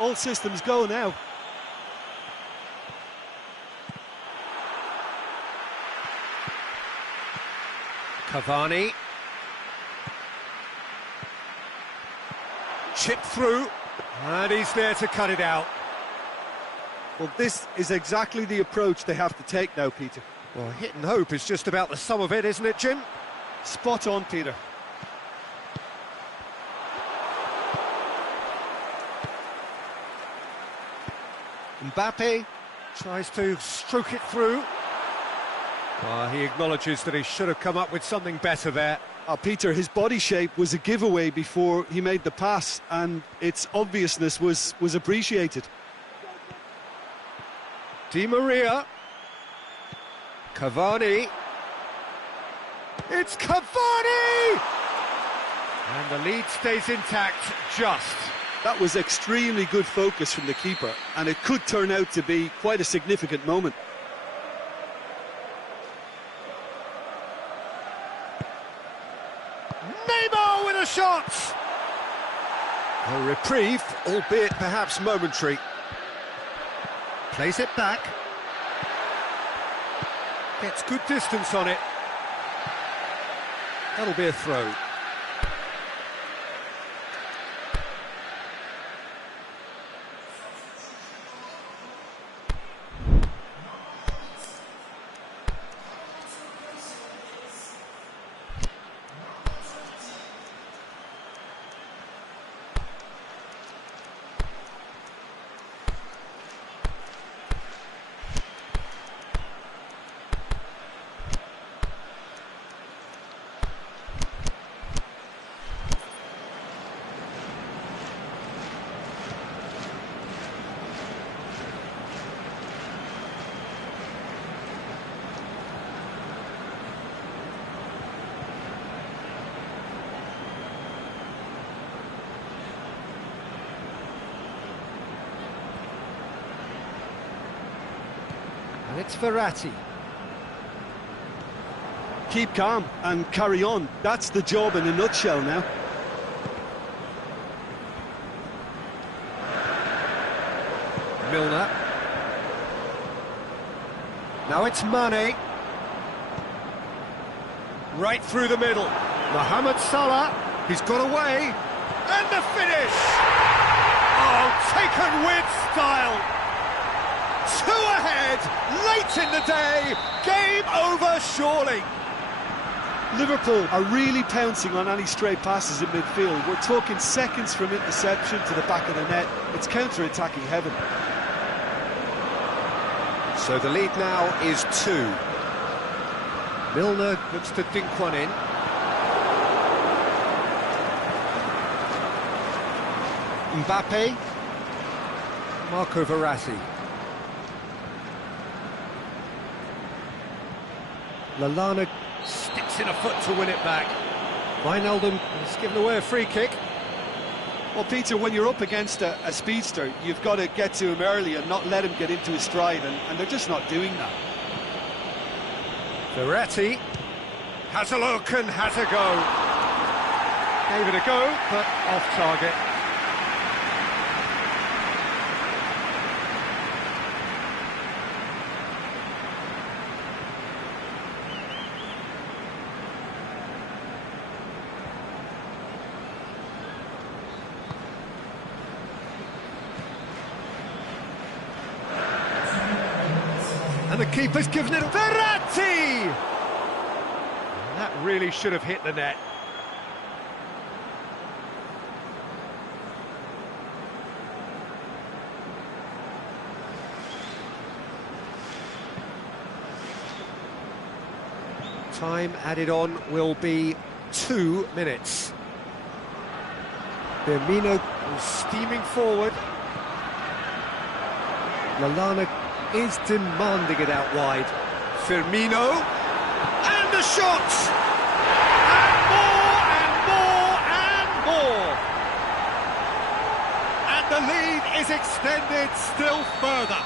all systems go now. Cavani. Chip through, and he's there to cut it out. Well, this is exactly the approach they have to take now, Peter. Well, hit and hope is just about the sum of it, isn't it, Jim? Spot on, Peter. Mbappe tries to stroke it through. He acknowledges that he should have come up with something better there. Peter, his body shape was a giveaway before he made the pass, and its obviousness was appreciated. Di Maria. Cavani. It's Cavani! And the lead stays intact, just. That was extremely good focus from the keeper, and it could turn out to be quite a significant moment. Neymar with a shot! A reprieve, albeit perhaps momentary. Plays it back. Gets good distance on it. That'll be a throw. And it's Verratti. Keep calm and carry on. That's the job in a nutshell now. Milner. Now it's Mane. Right through the middle. Mohamed Salah. He's got away. And the finish! Oh, taken with style. 2 ahead, late in the day, game over surely. Liverpool are really pouncing on any stray passes in midfield. We're talking seconds from interception to the back of the net. It's counter-attacking heaven. So the lead now is 2. Milner looks to dink one in. Mbappe. Marco Verratti. Lallana sticks in a foot to win it back. Wijnaldum has given away a free kick. Well, Peter, when you're up against a speedster, you've got to get to him early and not let him get into his stride, and they're just not doing that. Verratti has a look and has a go. Gave it a go, but off target. And the keeper's given it. Verratti! That really should have hit the net. Time added on will be 2 minutes. Firmino is steaming forward. Lallana is demanding it out wide. Firmino, and the shot! And more, and more, and more! And the lead is extended still further.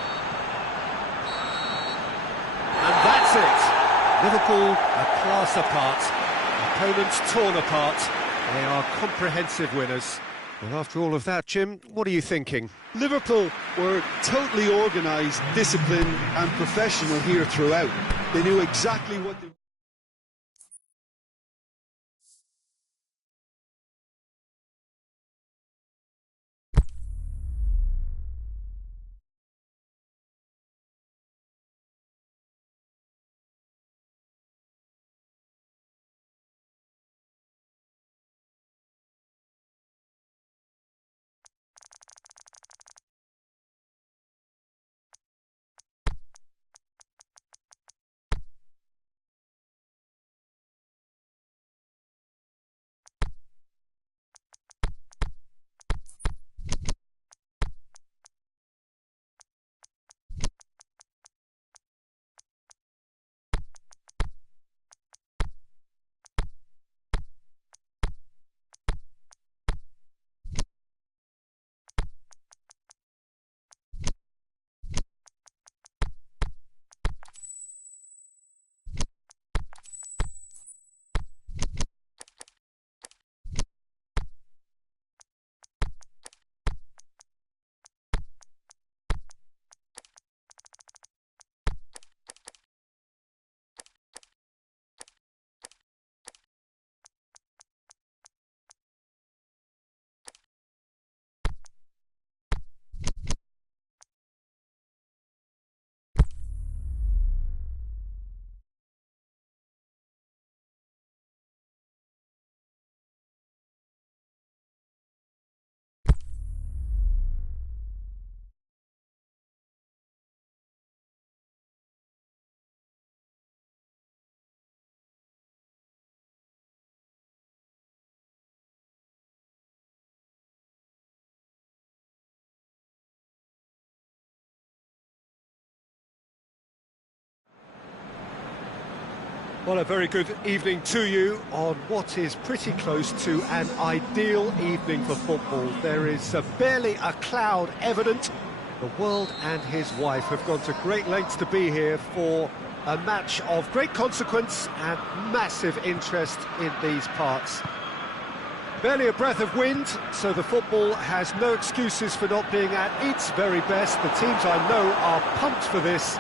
And that's it. Liverpool a class apart. Opponents torn apart. They are comprehensive winners. Well, after all of that, Jim, what are you thinking? Liverpool were totally organised, disciplined and professional here throughout. They knew exactly what they... Well, a very good evening to you on what is pretty close to an ideal evening for football. There is barely a cloud evident. The world and his wife have gone to great lengths to be here for a match of great consequence and massive interest in these parts. Barely a breath of wind, so the football has no excuses for not being at its very best. The teams I know are pumped for this.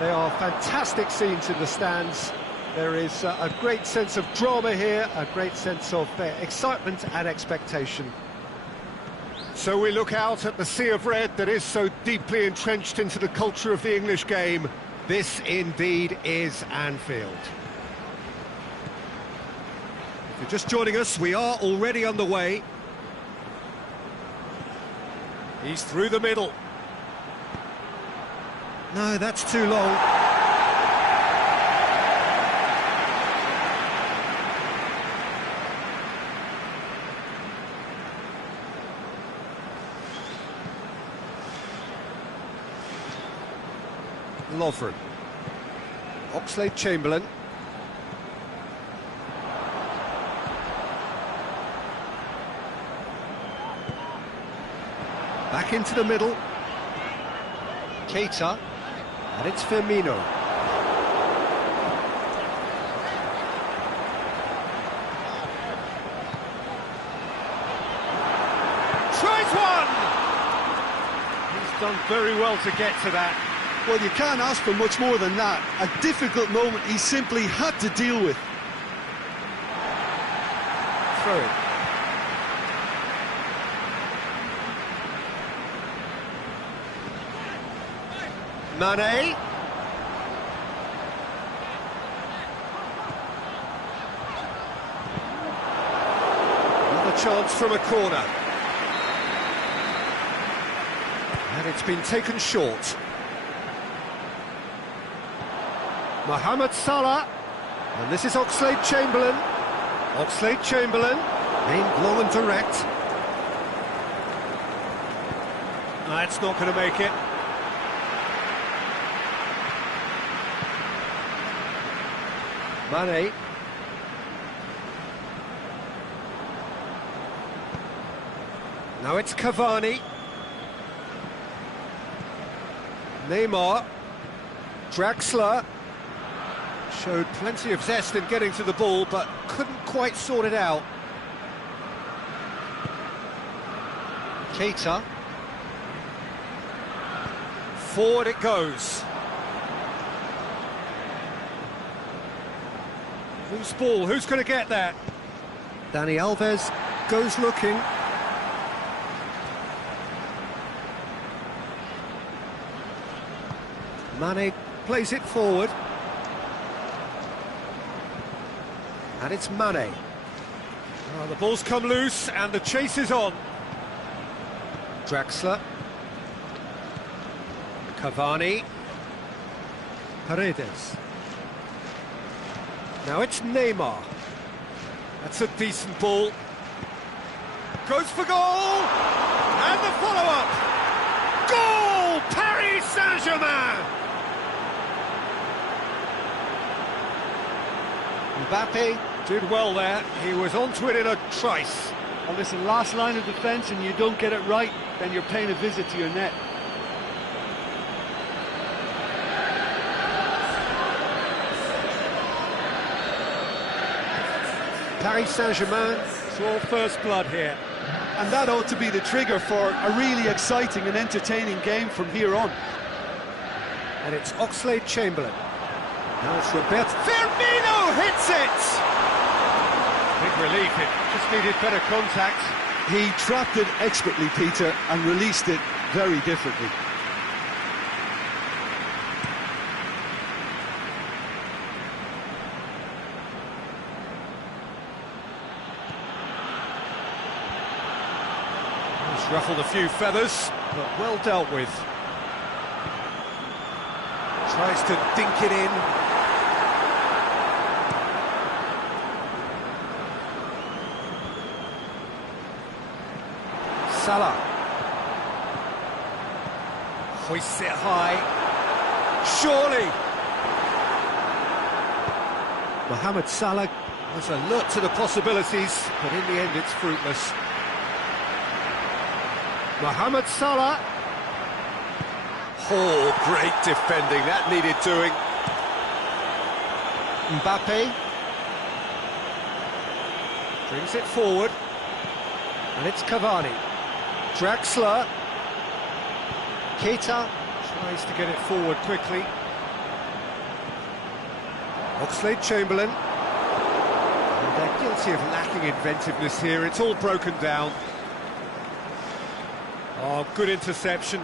They are fantastic scenes in the stands. There is a great sense of drama here, a great sense of excitement and expectation. So we look out at the sea of red that is so deeply entrenched into the culture of the English game. This indeed is Anfield. If you're just joining us, we are already underway. He's through the middle. No, that's too long. Lovren. Oxlade-Chamberlain. Back into the middle. Keita. And it's Firmino. Tries one! He's done very well to get to that. Well, you can't ask for much more than that. A difficult moment he simply had to deal with. Throw it. Mane. Another chance from a corner. And it's been taken short. Mohamed Salah, and this is Oxlade-Chamberlain. Oxlade-Chamberlain, aimed low and direct. That's not going to make it. Mane. Now it's Cavani. Neymar. Draxler. Showed plenty of zest in getting to the ball, but couldn't quite sort it out. Keita. Forward it goes. Loose ball, who's going to get that? Dani Alves goes looking. Mane plays it forward. And it's Mane. Oh, the ball's come loose and the chase is on. Draxler. Cavani. Paredes. Now it's Neymar. That's a decent ball. Goes for goal! And the follow-up! Goal! Paris Saint-Germain! Mbappe did well there. He was onto it in a trice. Well, listen, last line of defence and you don't get it right, then you're paying a visit to your net. Paris Saint-Germain, it's all first blood here. And that ought to be the trigger for a really exciting and entertaining game from here on. And it's Oxlade-Chamberlain. Now it's Roberto. Firmino hits it! Big relief, it just needed better contact. He trapped it expertly, Peter, and released it very differently. He's ruffled a few feathers, but well dealt with. Tries to dink it in. Salah. Hoists it high. Surely. Mohamed Salah was alert to the possibilities, but in the end it's fruitless. Mohamed Salah. Oh, great defending, that needed doing. Mbappe. Brings it forward. And it's Cavani. Draxler. Keita tries to get it forward quickly. Oxlade-Chamberlain. And they're guilty of lacking inventiveness here, it's all broken down. Oh, good interception.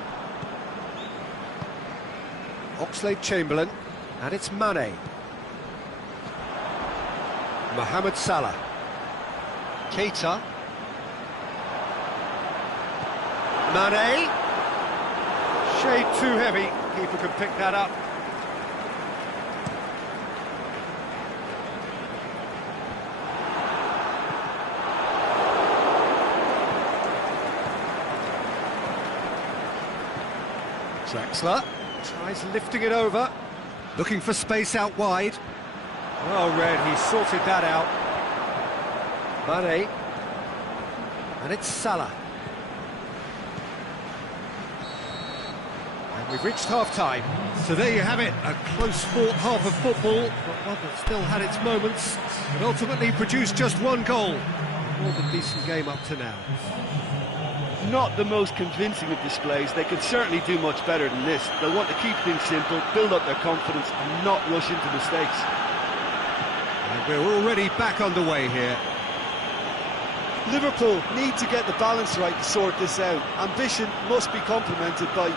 Oxlade-Chamberlain, and it's Mane. Mohamed Salah. Keita. Mane. Shade too heavy, keeper can pick that up. Draxler tries lifting it over, looking for space out wide. Well read, he sorted that out. Mane. And it's Salah. And we've reached half-time. So there you have it, a close-fought half of football, but one that still had its moments, but ultimately produced just one goal. More than decent game up to now. Not the most convincing of displays. They could certainly do much better than this. They'll want to keep things simple, build up their confidence and not rush into mistakes. And we're already back underway here. Liverpool need to get the balance right to sort this out. Ambition must be complemented by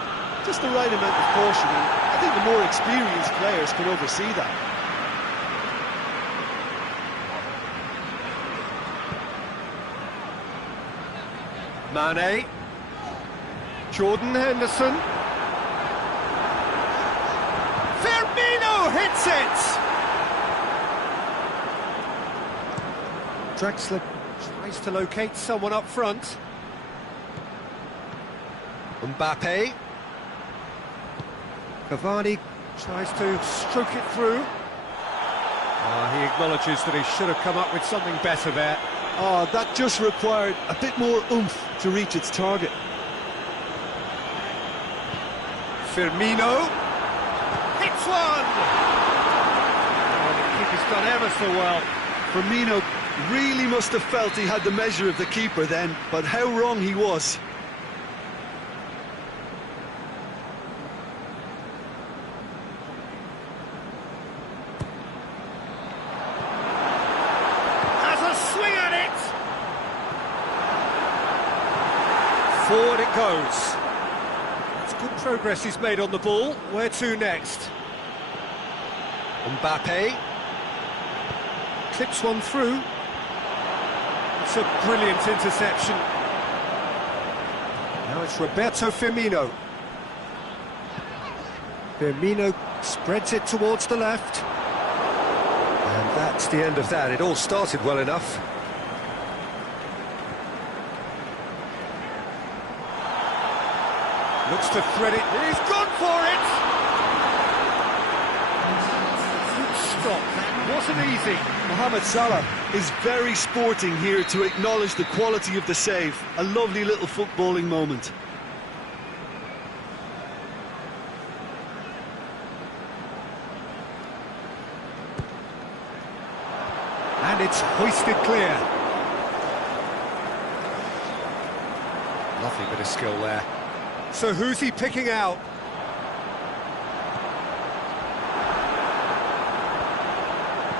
just the right amount of caution, and I think the more experienced players can oversee that. Mane. Jordan Henderson. Firmino hits it! Draxler tries to locate someone up front. Mbappe. Cavani tries to stroke it through. He acknowledges that he should have come up with something better there. Oh, that just required a bit more oomph to reach its target. Firmino hits one! Oh, the keeper's done ever so well. Firmino really must have felt he had the measure of the keeper then, but how wrong he was. goes. That's good progress he's made on the ball. Where to next? Mbappe. Clips one through. It's a brilliant interception. Now it's Roberto Firmino. Firmino spreads it towards the left. And that's the end of that. It all started well enough. Looks to thread it. He's gone for it! Good stop. That wasn't easy. Mohamed Salah is very sporting here to acknowledge the quality of the save. A lovely little footballing moment. And it's hoisted clear. Lovely bit of skill there. So who's he picking out?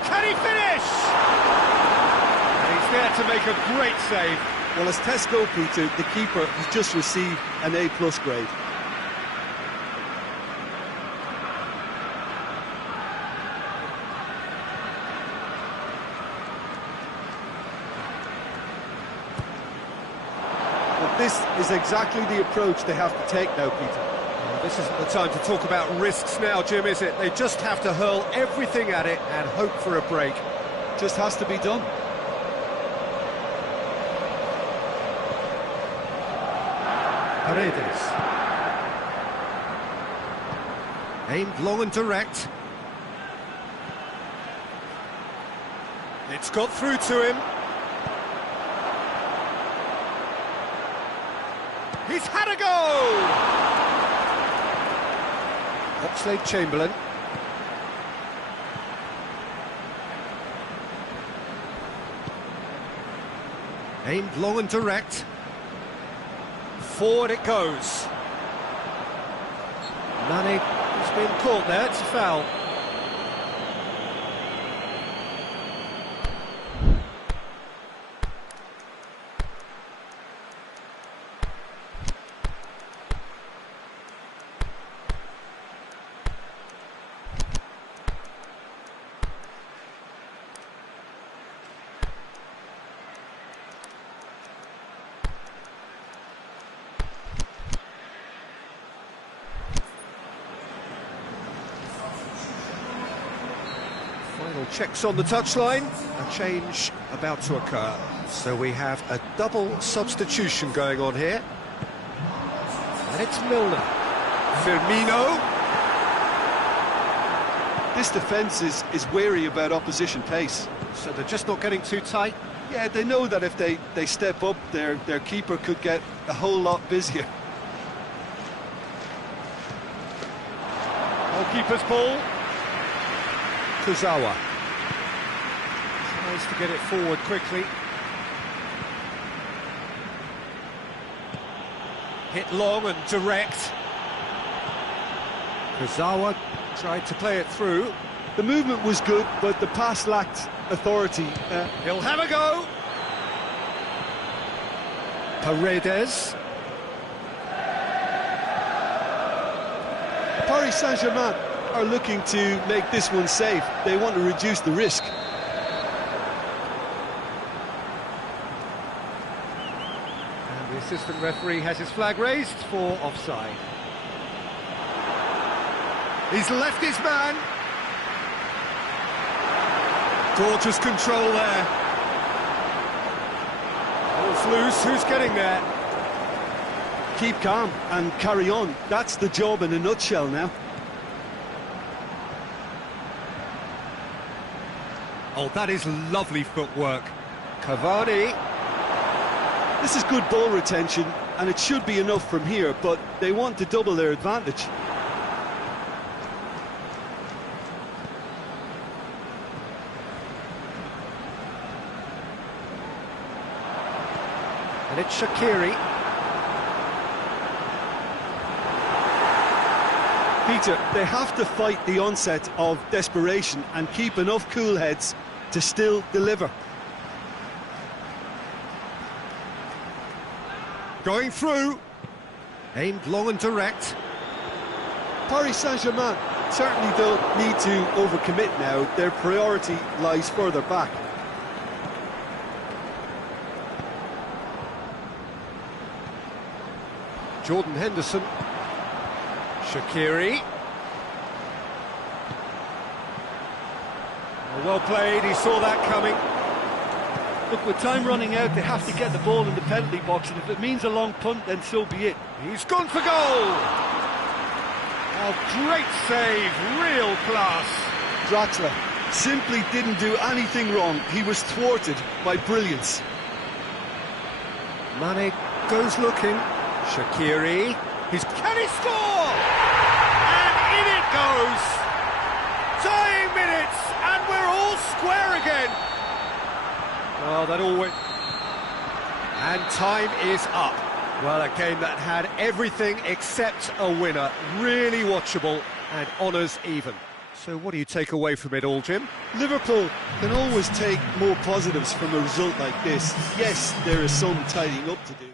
Can he finish? And he's there to make a great save. Well, as tests go, Peter, the keeper has just received an A+ grade. This is exactly the approach they have to take now, Peter. Well, this isn't the time to talk about risks now, Jim, is it? They just have to hurl everything at it and hope for a break. Just has to be done. Paredes. Aimed long and direct. It's got through to him. He's had a go! Oxlade-Chamberlain. Aimed long and direct. Forward it goes. Mane has been caught there, it's a foul. Final checks on the touchline. A change about to occur. So we have a double substitution going on here. And it's Milner. Firmino. This defence is wary about opposition pace. So they're just not getting too tight. Yeah, they know that if they step up, their keeper could get a whole lot busier. Goalkeeper's ball. Kurzawa tries to get it forward quickly. Hit long and direct. Kurzawa tried to play it through. The movement was good, but the pass lacked authority. He'll have a go. Paredes. Paris Saint-Germain are looking to make this one safe. They want to reduce the risk. And the assistant referee has his flag raised for offside. He's left his man. Gorgeous control there. Ball's loose, who's getting there? Keep calm and carry on. That's the job in a nutshell now. Oh, that is lovely footwork. Cavani. This is good ball retention, and it should be enough from here, but they want to double their advantage. And it's Shaqiri. Peter, they have to fight the onset of desperation and keep enough cool heads to still deliver. Going through. Aimed long and direct. Paris Saint-Germain certainly don't need to overcommit now. Their priority lies further back. Jordan Henderson. Shaqiri. Well played, he saw that coming. Look, with time running out, they have to get the ball in the penalty box, and if it means a long punt, then so be it. He's gone for goal! Oh, great save, real class. Draxler simply didn't do anything wrong. He was thwarted by brilliance. Mane goes looking. Shaqiri. Can he score? And in it goes! Dying minutes, and we're all square again. Well, that all went... And time is up. Well, a game that had everything except a winner. Really watchable and honours even. So what do you take away from it all, Jim? Liverpool can always take more positives from a result like this. Yes, there is some tidying up to do.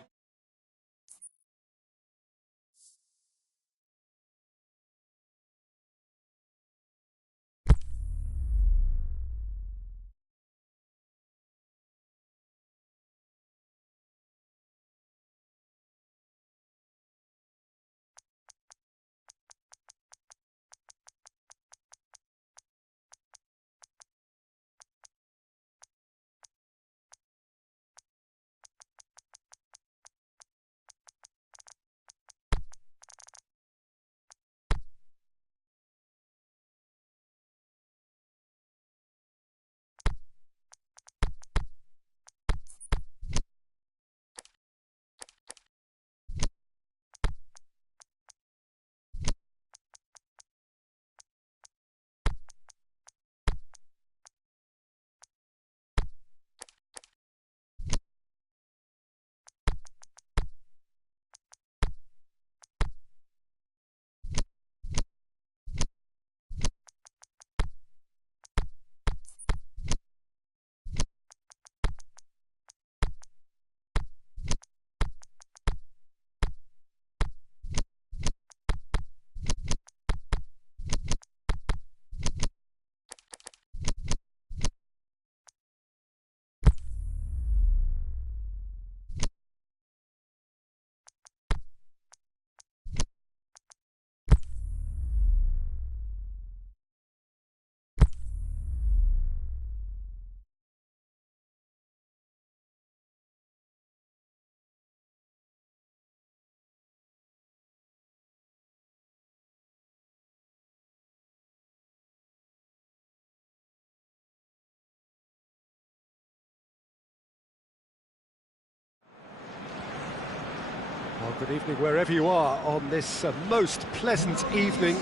Well, good evening wherever you are on this most pleasant evening.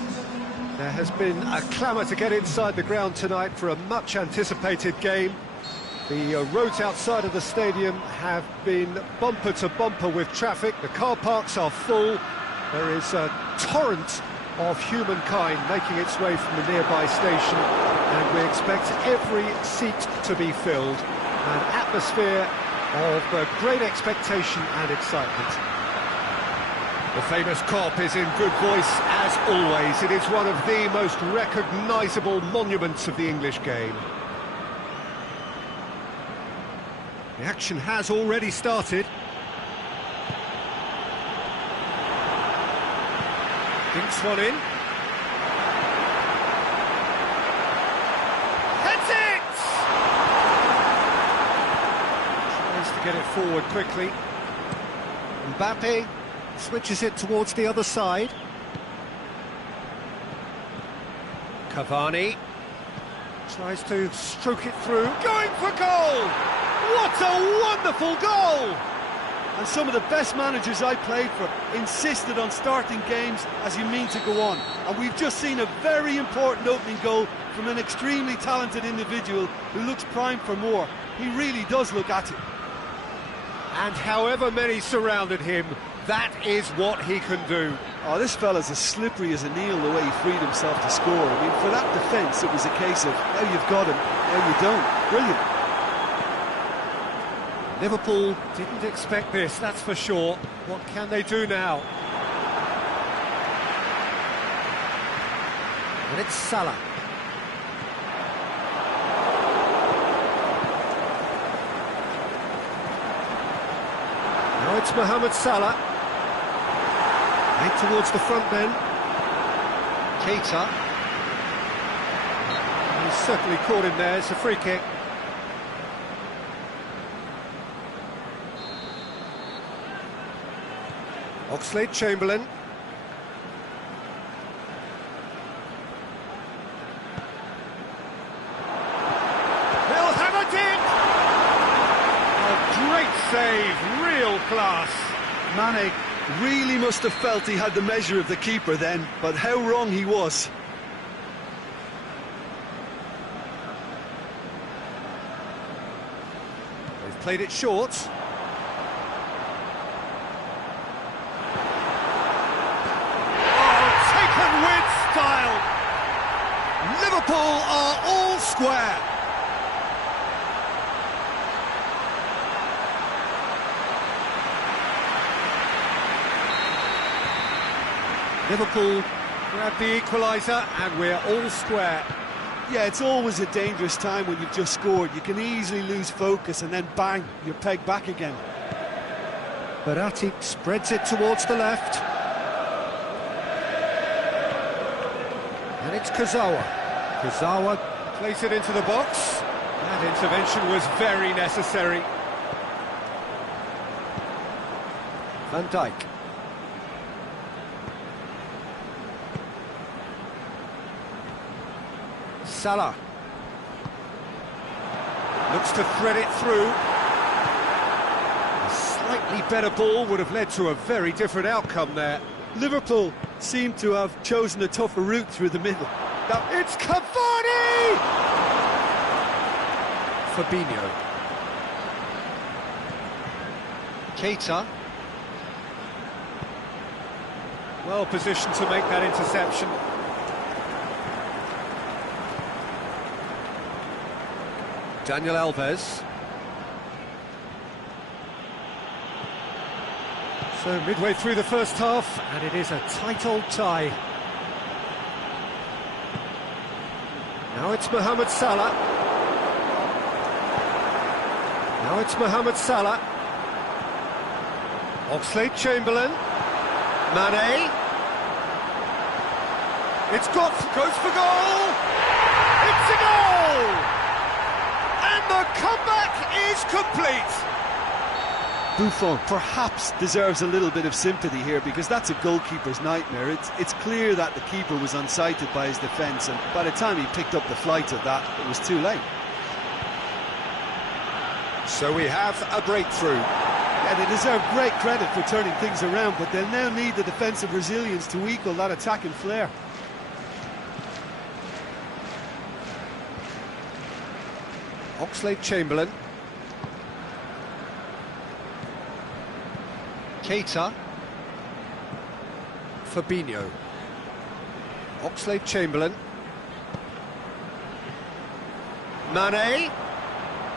There has been a clamour to get inside the ground tonight for a much-anticipated game. The roads outside of the stadium have been bumper to bumper with traffic. The car parks are full. There is a torrent of humankind making its way from the nearby station, and we expect every seat to be filled. An atmosphere of great expectation and excitement. The famous Kop is in good voice as always. It is one of the most recognisable monuments of the English game. The action has already started. Dinks one in. Heads it! Tries to get it forward quickly. Mbappe switches it towards the other side. Cavani tries to stroke it through. Going for goal! What a wonderful goal! And some of the best managers I played for insisted on starting games as you mean to go on. And we've just seen a very important opening goal from an extremely talented individual who looks primed for more. He really does look at it. And however many surrounded him, that is what he can do. Oh, this fella's as slippery as a needle the way he freed himself to score. I mean, for that defence, it was a case of, now you've got him, now you don't. Brilliant. Liverpool didn't expect this, that's for sure. What can they do now? And it's Salah. Now it's Mohamed Salah. Right towards the front then. Keita. He's certainly caught him there, it's a free kick. Oxlade-Chamberlain. He'll have it in! A great save, real class. Mane really must have felt he had the measure of the keeper then, but how wrong he was. They've played it short. Style. Liverpool are all square. Liverpool grab the equaliser and we're all square. Yeah, it's always a dangerous time when you've just scored. You can easily lose focus and then bang, you're pegged back again. Verratti spreads it towards the left. And it's Kurzawa. Kurzawa plays it into the box. That intervention was very necessary. Van Dijk. Salah. Looks to thread it through. A slightly better ball would have led to a very different outcome there. Liverpool seem to have chosen a tougher route through the middle. Now it's Cavani! Fabinho. Keita. Well positioned to make that interception. Daniel Alves. So midway through the first half, and it is a tight old tie. Now it's Mohamed Salah. Now it's Mohamed Salah. Oxlade-Chamberlain. Mane. It's goes for goal! It's a goal! And the comeback is complete! Buffon perhaps deserves a little bit of sympathy here because that's a goalkeeper's nightmare. It's clear that the keeper was unsighted by his defence, and by the time he picked up the flight of that, it was too late. So we have a breakthrough. Yeah, they deserve great credit for turning things around, but they'll now need the defensive resilience to equal that attacking flair. Oxlade-Chamberlain. Keita. Fabinho. Oxlade-Chamberlain. Mane.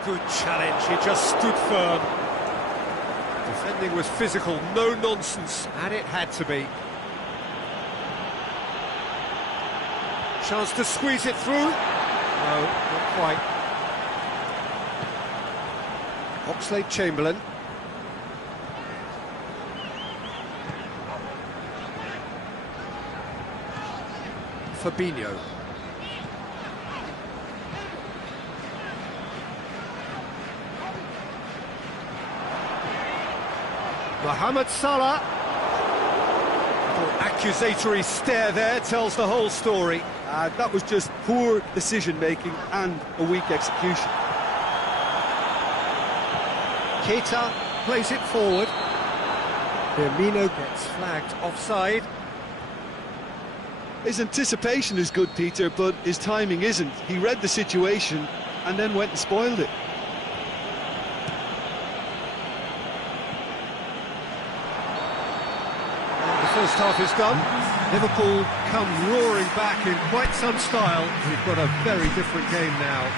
Good challenge, he just stood firm. Defending was physical, no nonsense, and it had to be. Chance to squeeze it through. No, not quite. Oxlade-Chamberlain. Fabinho. Mohamed Salah. Little accusatory stare there tells the whole story. That was just poor decision-making and a weak execution. Keita plays it forward. Firmino gets flagged offside. His anticipation is good, Peter, but his timing isn't. He read the situation and then went and spoiled it. And the first half is done. Liverpool come roaring back in quite some style. We've got a very different game now.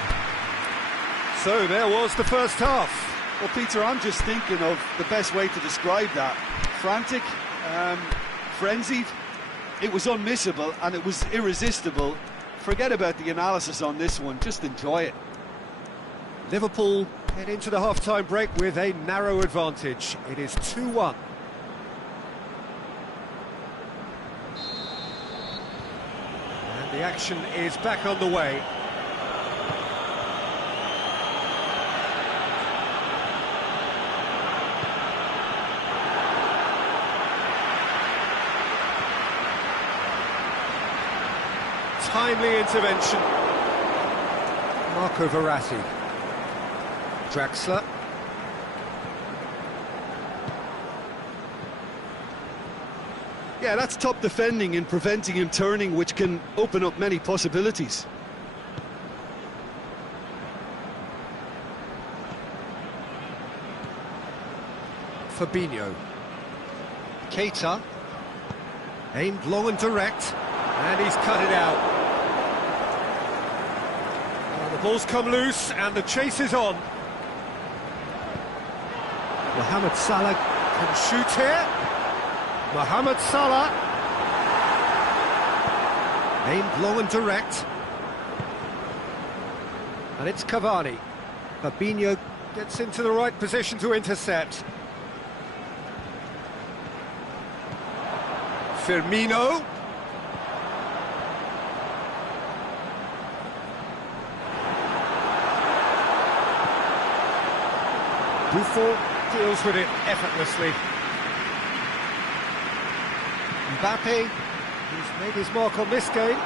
So there was the first half. Well, Peter, I'm just thinking of the best way to describe that. Frantic, frenzied. It was unmissable and it was irresistible. Forget about the analysis on this one, just enjoy it. Liverpool head into the half-time break with a narrow advantage. It is 2-1. And the action is back on the way. Timely intervention. Marco Verratti. Draxler. Yeah, that's top defending and preventing him turning, which can open up many possibilities. Fabinho. Keita. Aimed long and direct. And he's cut it out. The ball's come loose and the chase is on. Mohamed Salah can shoot here. Mohamed Salah. Aimed long and direct. And it's Cavani. Fabinho gets into the right position to intercept. Firmino. Buffon deals with it effortlessly. Mbappe, who's made his mark on this game.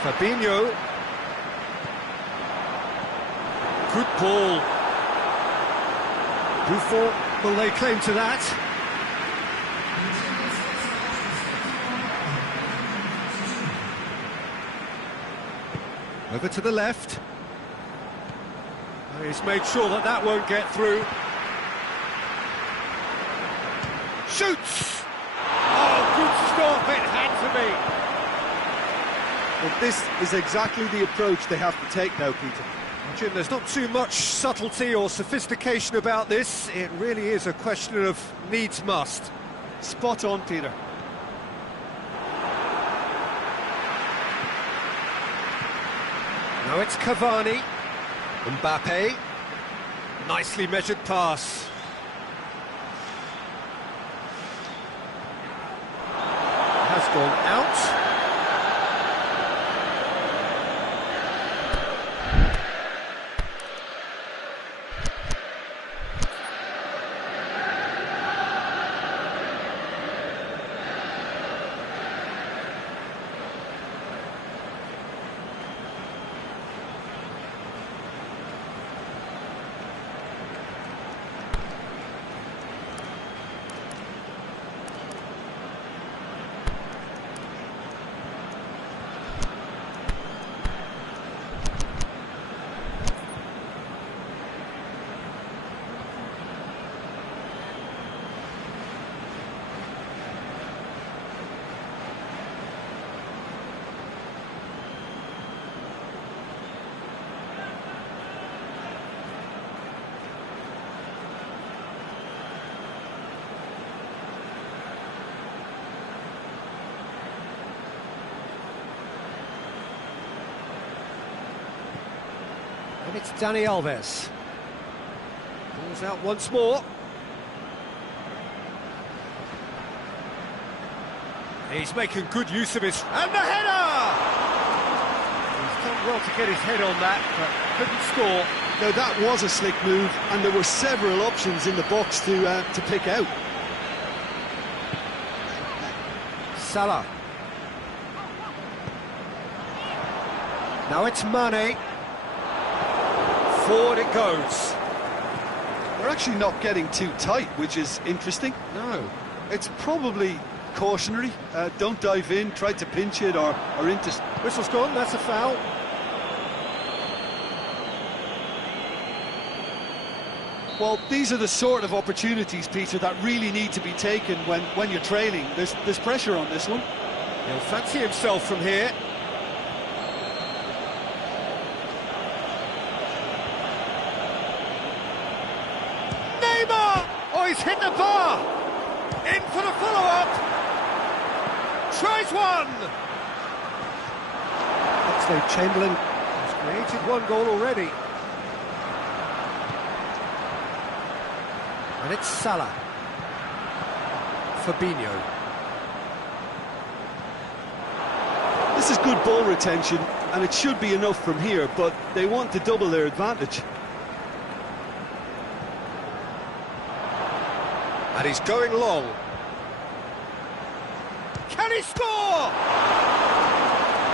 Fabinho. Good ball. Buffon will lay claim to that. Over to the left. He's made sure that that won't get through. Shoots! Oh, good stop, it had to be. Well, this is exactly the approach they have to take now, Peter. Jim, there's not too much subtlety or sophistication about this. It really is a question of needs must. Spot on, Peter. Now it's Cavani. Mbappe. Nicely measured pass. Has gone out. And it's Dani Alves. Ball's out once more. He's making good use of his... And the header! He's done well to get his head on that, but couldn't score. Now, that was a slick move, and there were several options in the box to pick out. Salah. Now it's Mane. Forward it goes. They're actually not getting too tight, which is interesting. No. It's probably cautionary. Don't dive in, try to pinch it or into... Whistle's gone, that's a foul. Well, these are the sort of opportunities, Peter, that really need to be taken when you're trailing. There's pressure on this one. He'll fancy himself from here. Neymar! Oh, he's He's hit the bar! In for the follow-up! Tries one! Chamberlain. He's created one goal already. And it's Salah. Fabinho. This is good ball retention, and it should be enough from here, but they want to double their advantage. And he's going long. Can he score?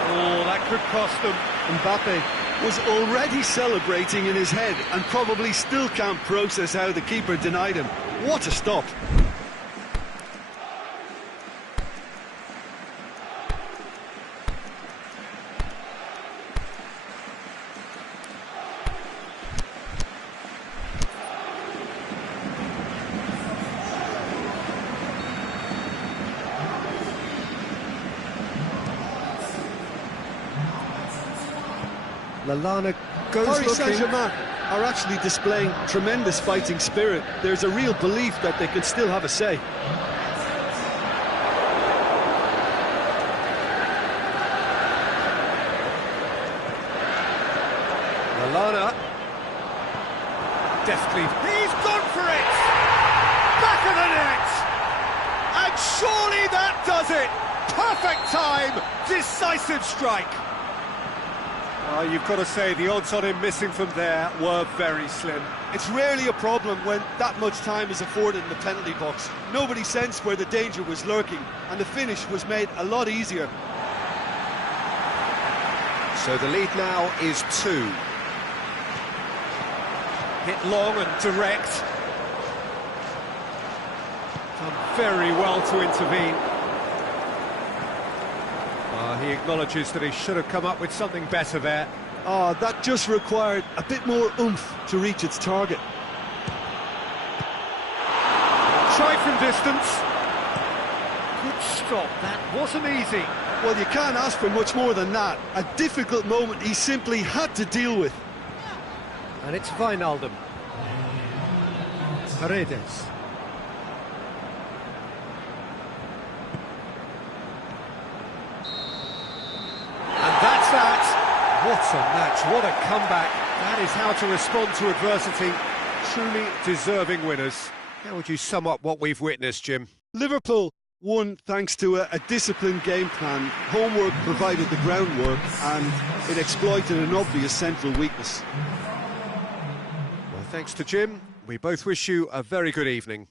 Oh, that could cost them. Mbappe was already celebrating in his head and probably still can't process how the keeper denied him. What a stop. Lallana goes Paris looking. Saint-Germain are actually displaying tremendous fighting spirit. There's a real belief that they can still have a say. Lallana. Deftly. He's gone for it! Back of the net! And surely that does it! Perfect time! Decisive strike! You've got to say, the odds on him missing from there were very slim. It's rarely a problem when that much time is afforded in the penalty box. Nobody sensed where the danger was lurking, and the finish was made a lot easier. So the lead now is 2. Hit long and direct. Done very well to intervene. He acknowledges that he should have come up with something better there. That just required a bit more oomph to reach its target. Try from distance. Good stop, that wasn't easy. Well, you can't ask for much more than that. A difficult moment he simply had to deal with. And it's Wijnaldum. Paredes. That's that. What a match, what a comeback. That is how to respond to adversity. Truly deserving winners. How would you sum up what we've witnessed, Jim? Liverpool won thanks to a disciplined game plan. Homework provided the groundwork, and it exploited an obvious central weakness. Well, thanks to Jim. We both wish you a very good evening.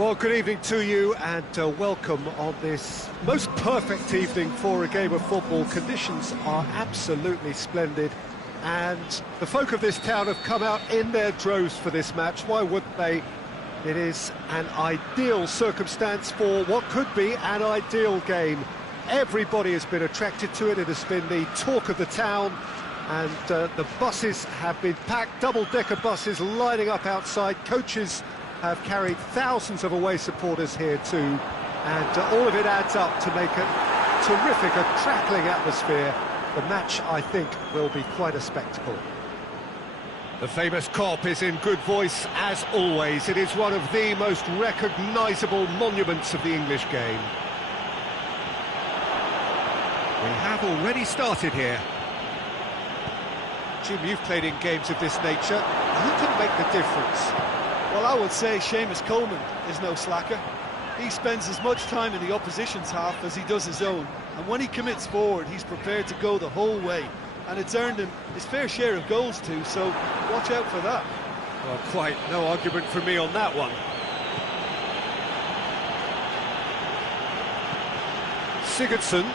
Well, good evening to you and welcome on this most perfect evening for a game of football. Conditions are absolutely splendid and the folk of this town have come out in their droves for this match. Why wouldn't they? It is an ideal circumstance for what could be an ideal game. Everybody has been attracted to it. It has been the talk of the town, and the buses have been packed, double-decker buses lining up outside. Coaches have carried thousands of away supporters here too, and all of it adds up to make a terrific, a crackling atmosphere. The match, I think, will be quite a spectacle. The famous Kop is in good voice as always. It is one of the most recognisable monuments of the English game. We have already started here. Jim, you've played in games of this nature. Who can make the difference? Well, I would say Seamus Coleman is no slacker. He spends as much time in the opposition's half as he does his own, and when he commits forward, he's prepared to go the whole way, and it's earned him his fair share of goals too, so watch out for that. Well, quite no argument from me on that one. Sigurdsson.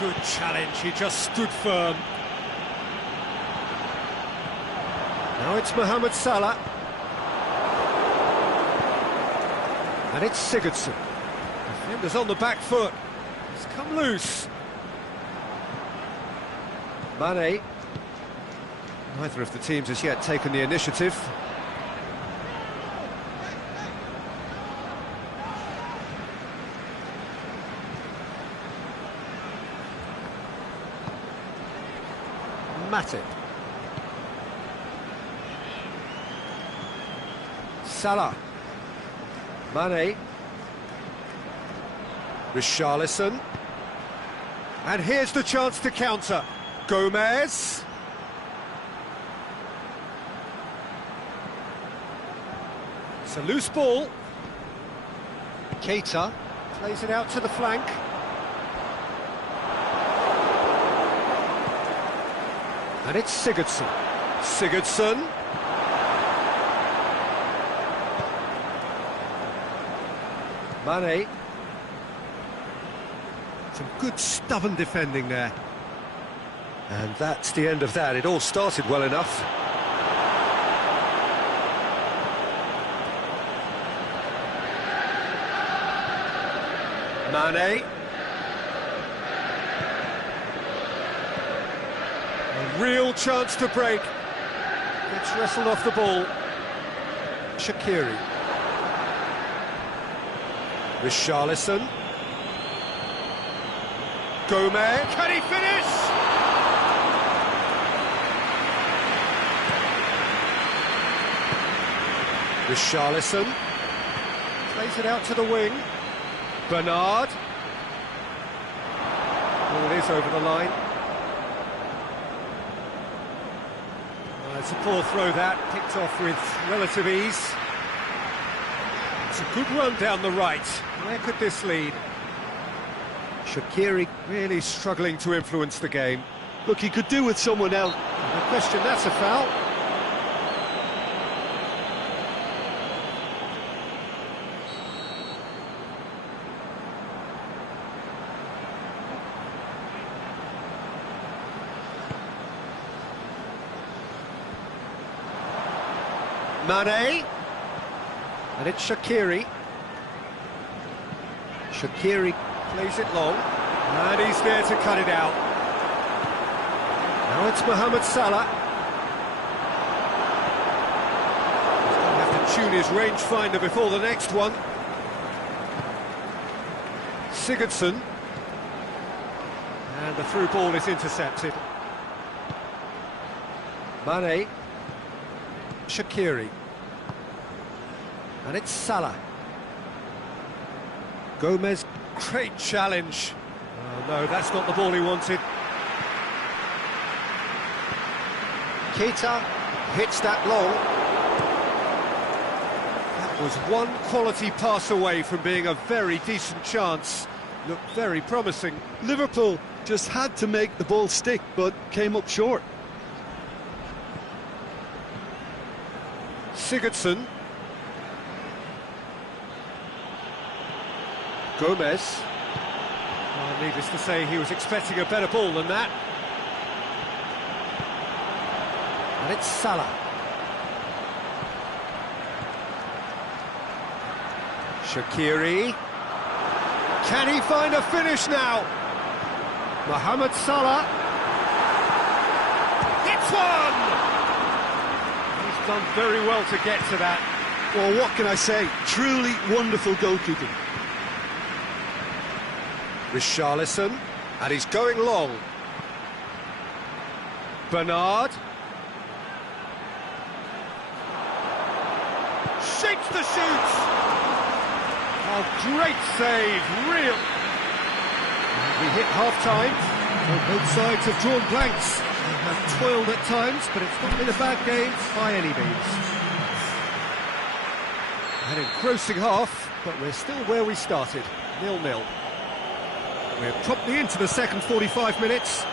Good challenge, he just stood firm. Now it's Mohamed Salah. And it's Sigurdsson. Defender's on the back foot. He's come loose. Mane. Neither of the teams has yet taken the initiative. Matip. Salah. Mane. Richarlison. And here's the chance to counter. Gomez. It's a loose ball. Keita plays it out to the flank. And it's Sigurdsson. Sigurdsson. Mane. Some good stubborn defending there. And that's the end of that. It all started well enough. Mane. A real chance to break. Gets wrestled off the ball. Shaqiri. Richarlison. Gomez. Can he finish? Richarlison. Plays it out to the wing. Bernard. Oh, it is over the line. It's a poor throw that, picked off with relative ease. It's a good run down the right. Where could this lead? Shaqiri really struggling to influence the game. Look, he could do with someone else. No question, that's a foul. Mane. And it's Shaqiri. Shaqiri plays it long. And he's there to cut it out. Now it's Mohamed Salah. He's going to have to tune his rangefinder before the next one. Sigurdsson. And the through ball is intercepted. Mane. Shaqiri. And it's Salah. Gomez, great challenge. Oh no, that's not the ball he wanted. Keita hits that long. That was one quality pass away from being a very decent chance. Looked very promising. Liverpool just had to make the ball stick, but came up short. Sigurdsson. Gomez. Well, needless to say, he was expecting a better ball than that. And it's Salah. Shaqiri. Can he find a finish now? Mohamed Salah. It's one! He's done very well to get to that. Well, what can I say? Truly wonderful goalkeeping. Richarlison, and he's going long. Bernard. Shapes the shoot! Oh, great save, real. We hit half-time. Well, both sides have drawn blanks. They have toiled at times, but it's not been a bad game by any means. An engrossing half, but we're still where we started, 0-0. We're promptly into the second 45 minutes.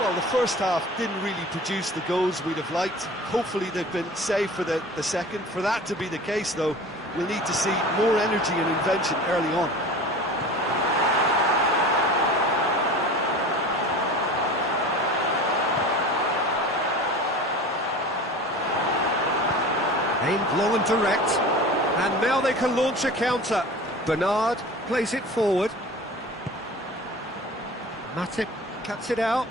Well, the first half didn't really produce the goals we'd have liked. Hopefully they've been saved for the second. For that to be the case, though, we'll need to see more energy and invention early on. Aimed long and direct, and now they can launch a counter. Bernard plays it forward. Matip cuts it out.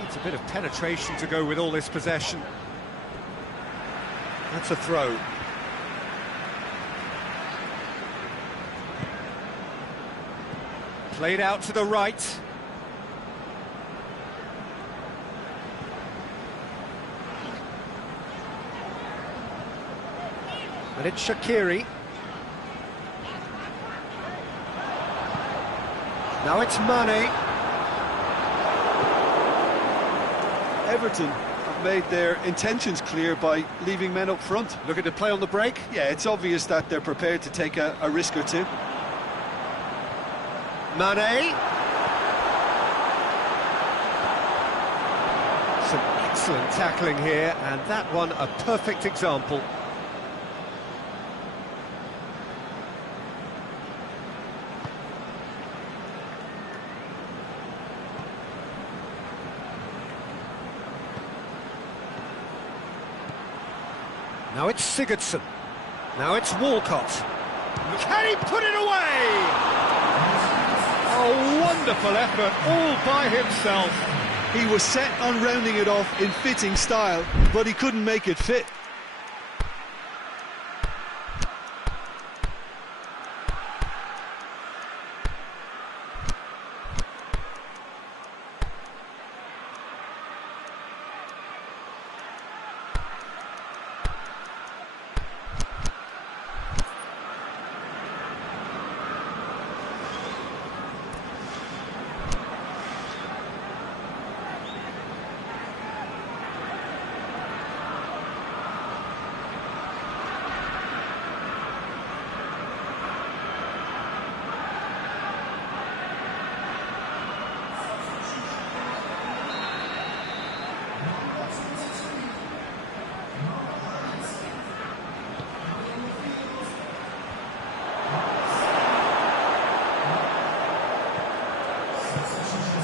Needs a bit of penetration to go with all this possession. That's a throw. Played out to the right. And it's Shaqiri. Now it's Mane. Everton have made their intentions clear by leaving men up front. Looking to play on the break. Yeah, it's obvious that they're prepared to take a risk or two. Mane. Some excellent tackling here, and that one a perfect example. Now it's Sigurdsson. Now it's Walcott. Can he put it away? A wonderful effort, all by himself. He was set on rounding it off in fitting style, but he couldn't make it fit.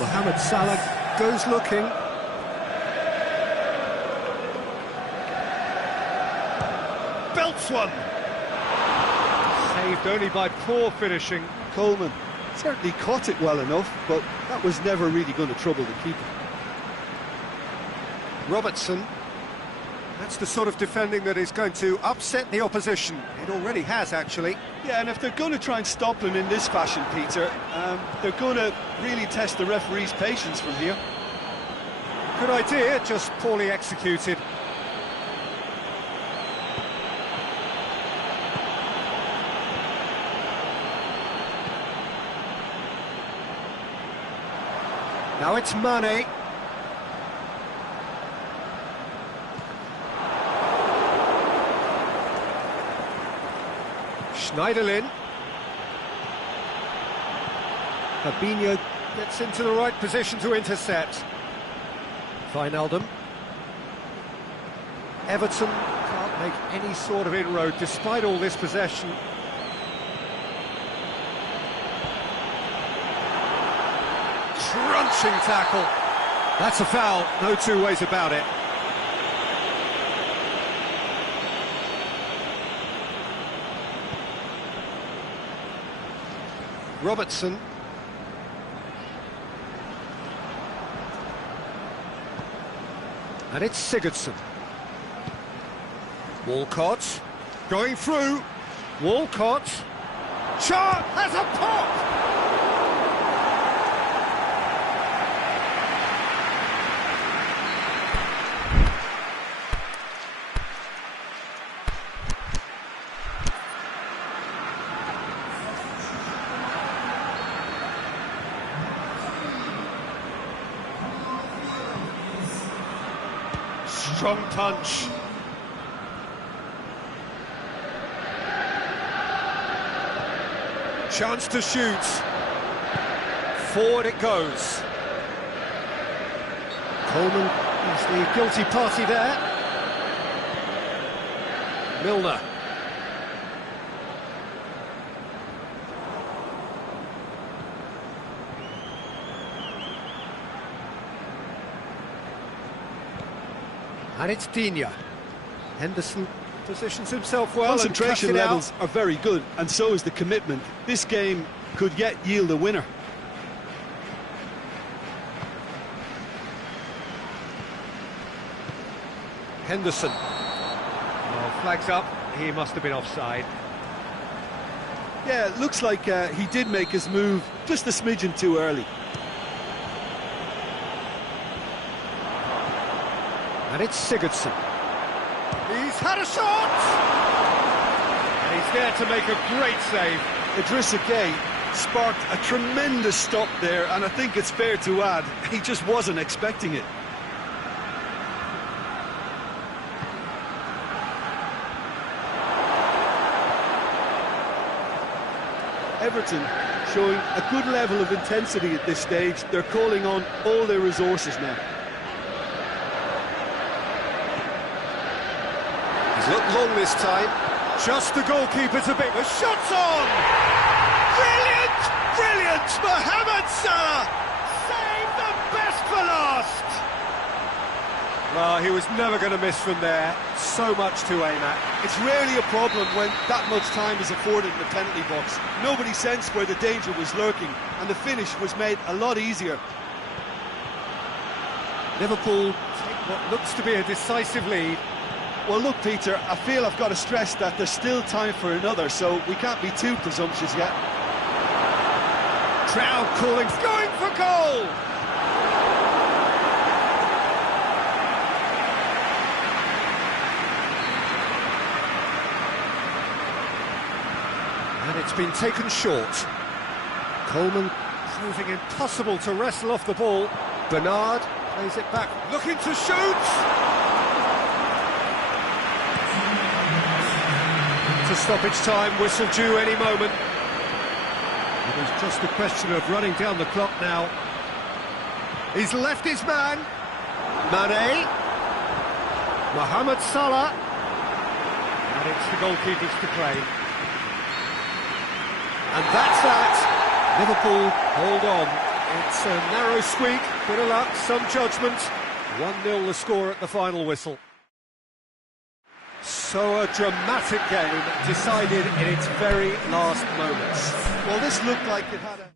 Mohamed Salah goes looking. Belts one. Saved only by poor finishing. Coleman certainly caught it well enough, but that was never really going to trouble the keeper. Robertson. That's the sort of defending that is going to upset the opposition. It already has, actually. Yeah, and if they're going to try and stop him in this fashion, Peter, they're going to really test the referee's patience from here. Good idea, just poorly executed. Now it's Mane. Schneiderlin. Fabinho gets into the right position to intercept. Wijnaldum. Everton can't make any sort of inroad despite all this possession. Crunching tackle. That's a foul, no two ways about it. Robertson. And it's Sigurdsson. Walcott. Going through. Walcott. Shot has a pop! Strong punch. Chance to shoot. Forward it goes. Coleman is the guilty party there. Milner. And it's Digne. Henderson positions himself well. Concentration and levels are very good, and so is the commitment. This game could yet yield a winner. Henderson. Oh, flags up. He must have been offside. Yeah, it looks like he did make his move just a smidgen too early. And it's Sigurdsson. He's had a shot! And he's there to make a great save. Idrissa Gueye sparked a tremendous stop there, and I think it's fair to add, he just wasn't expecting it. Everton showing a good level of intensity at this stage. They're calling on all their resources now. He's looked long this time. Just the goalkeeper to beat. The shot's on! Brilliant! Brilliant! Mohamed Salah! Save the best for last! Well, he was never going to miss from there. So much to aim at. It's rarely a problem when that much time is afforded in the penalty box. Nobody sensed where the danger was lurking, and the finish was made a lot easier. Liverpool take what looks to be a decisive lead. Well, look, Peter, I feel I've got to stress that there's still time for another, so we can't be too presumptuous yet. Crowd calling, going for goal! And it's been taken short. Coleman proving impossible to wrestle off the ball. Bernard plays it back, looking to shoot! To stoppage time, whistle due any moment. It was just a question of running down the clock now. He's left his man. Mane. Mohamed Salah. And it's the goalkeepers to claim. And that's that. Liverpool hold on. It's a narrow squeak, bit of luck, some judgment. 1-0 the score at the final whistle. So a dramatic game decided in its very last moments. Well, this looked like it had a...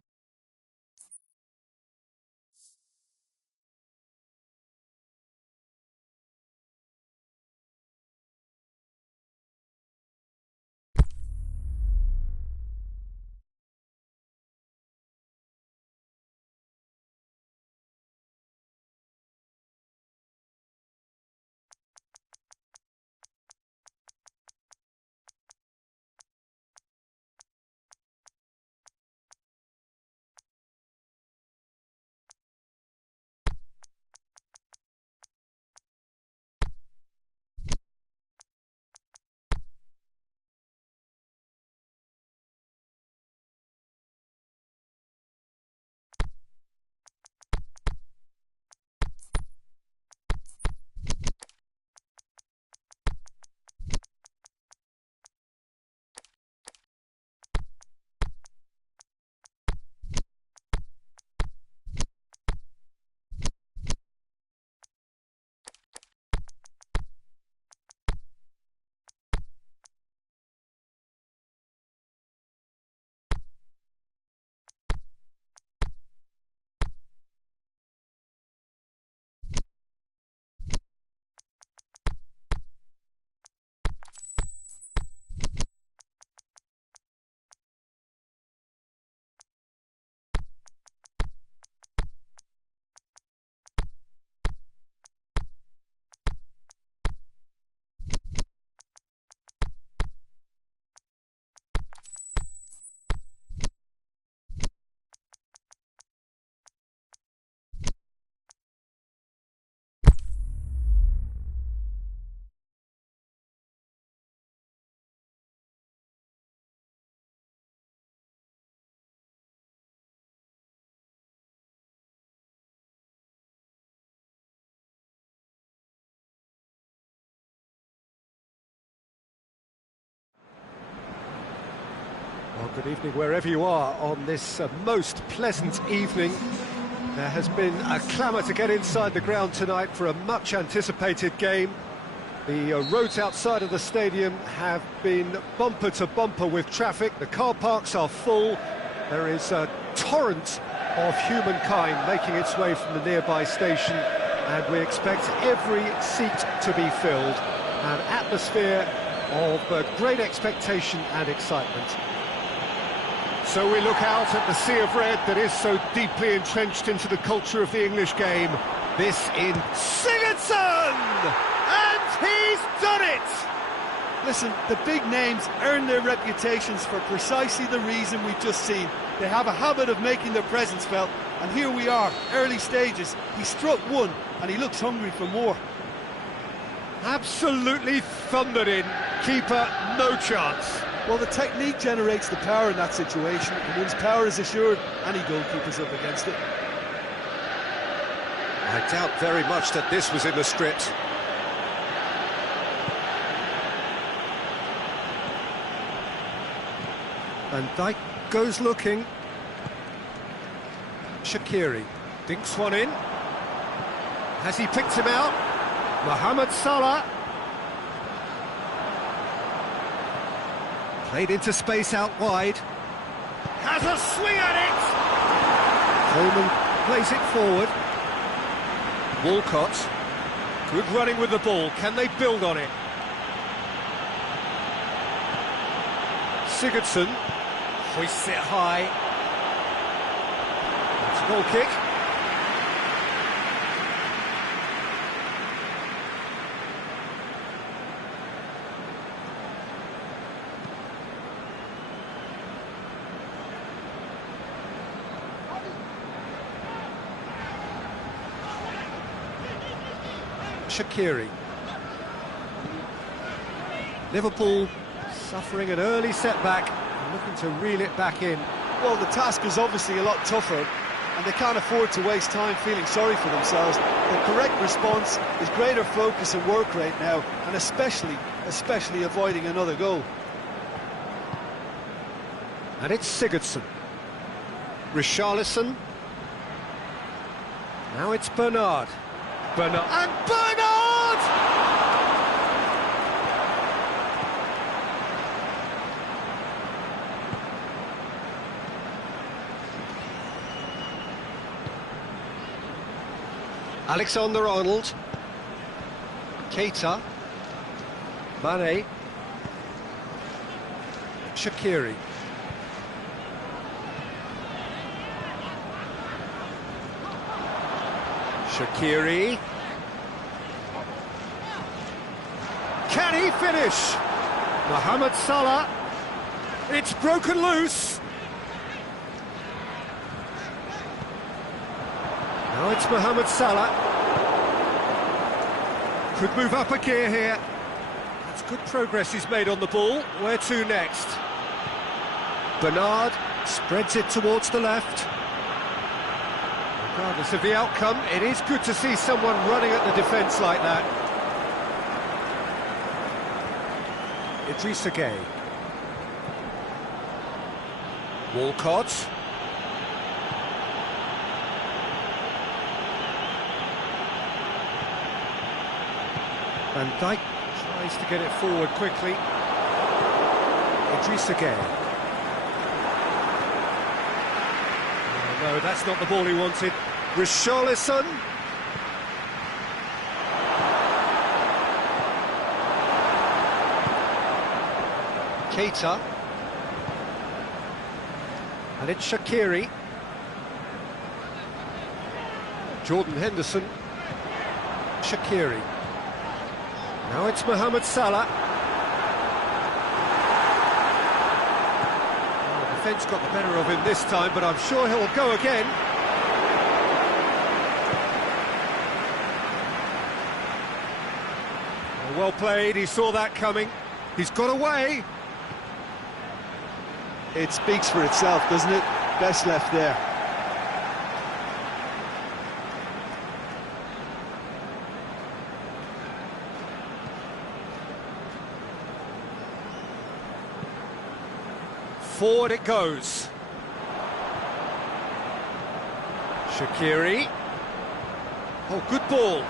Good evening wherever you are on this most pleasant evening. There has been a clamour to get inside the ground tonight for a much anticipated game. The roads outside of the stadium have been bumper to bumper with traffic. The car parks are full. There is a torrent of humankind making its way from the nearby station, and we expect every seat to be filled. An atmosphere of great expectation and excitement. So we look out at the sea of red that is so deeply entrenched into the culture of the English game. This in Sigurdsson! And he's done it! Listen, the big names earn their reputations for precisely the reason we've just seen. They have a habit of making their presence felt, and here we are, early stages. He struck one, and he looks hungry for more. Absolutely thundered in. Keeper, no chance. Well, the technique generates the power in that situation, and once power is assured, any goalkeeper's up against it. I doubt very much that this was in the script. Van Dijk goes looking. Shaqiri dinks one in. Has he picked him out? Mohamed Salah. Played into space out wide. Has a swing at it! Coleman plays it forward. Walcott. Good running with the ball. Can they build on it? Sigurdsson hoists it high. It's a goal kick. Shaqiri. Liverpool suffering an early setback and looking to reel it back in. Well, the task is obviously a lot tougher, and they can't afford to waste time feeling sorry for themselves. The correct response is greater focus and work rate now, and especially avoiding another goal. And it's Sigurdsson. Richarlison. Now it's Bernard. Bernard. And Bernard! Alexander-Arnold. Keita. Mane. Shaqiri. Shaqiri. Can he finish? Mohamed Salah. It's broken loose. Now it's Mohamed Salah. Could move up a gear here. That's good progress he's made on the ball. Where to next? Bernard spreads it towards the left. Regardless of the outcome, it is good to see someone running at the defence like that. Idrissa Gueye. Walcott. Van Dijk tries to get it forward quickly. Idrissa Gueye. Oh, no, that's not the ball he wanted. Richarlison. Keita. And it's Shaqiri. Jordan Henderson. Shaqiri. Now it's Mohamed Salah. Oh, the defence got the better of him this time, but I'm sure he'll go again. Oh, well played, he saw that coming. He's got away. It speaks for itself, doesn't it? Best left there. Forward it goes. Shaqiri. Oh, good ball.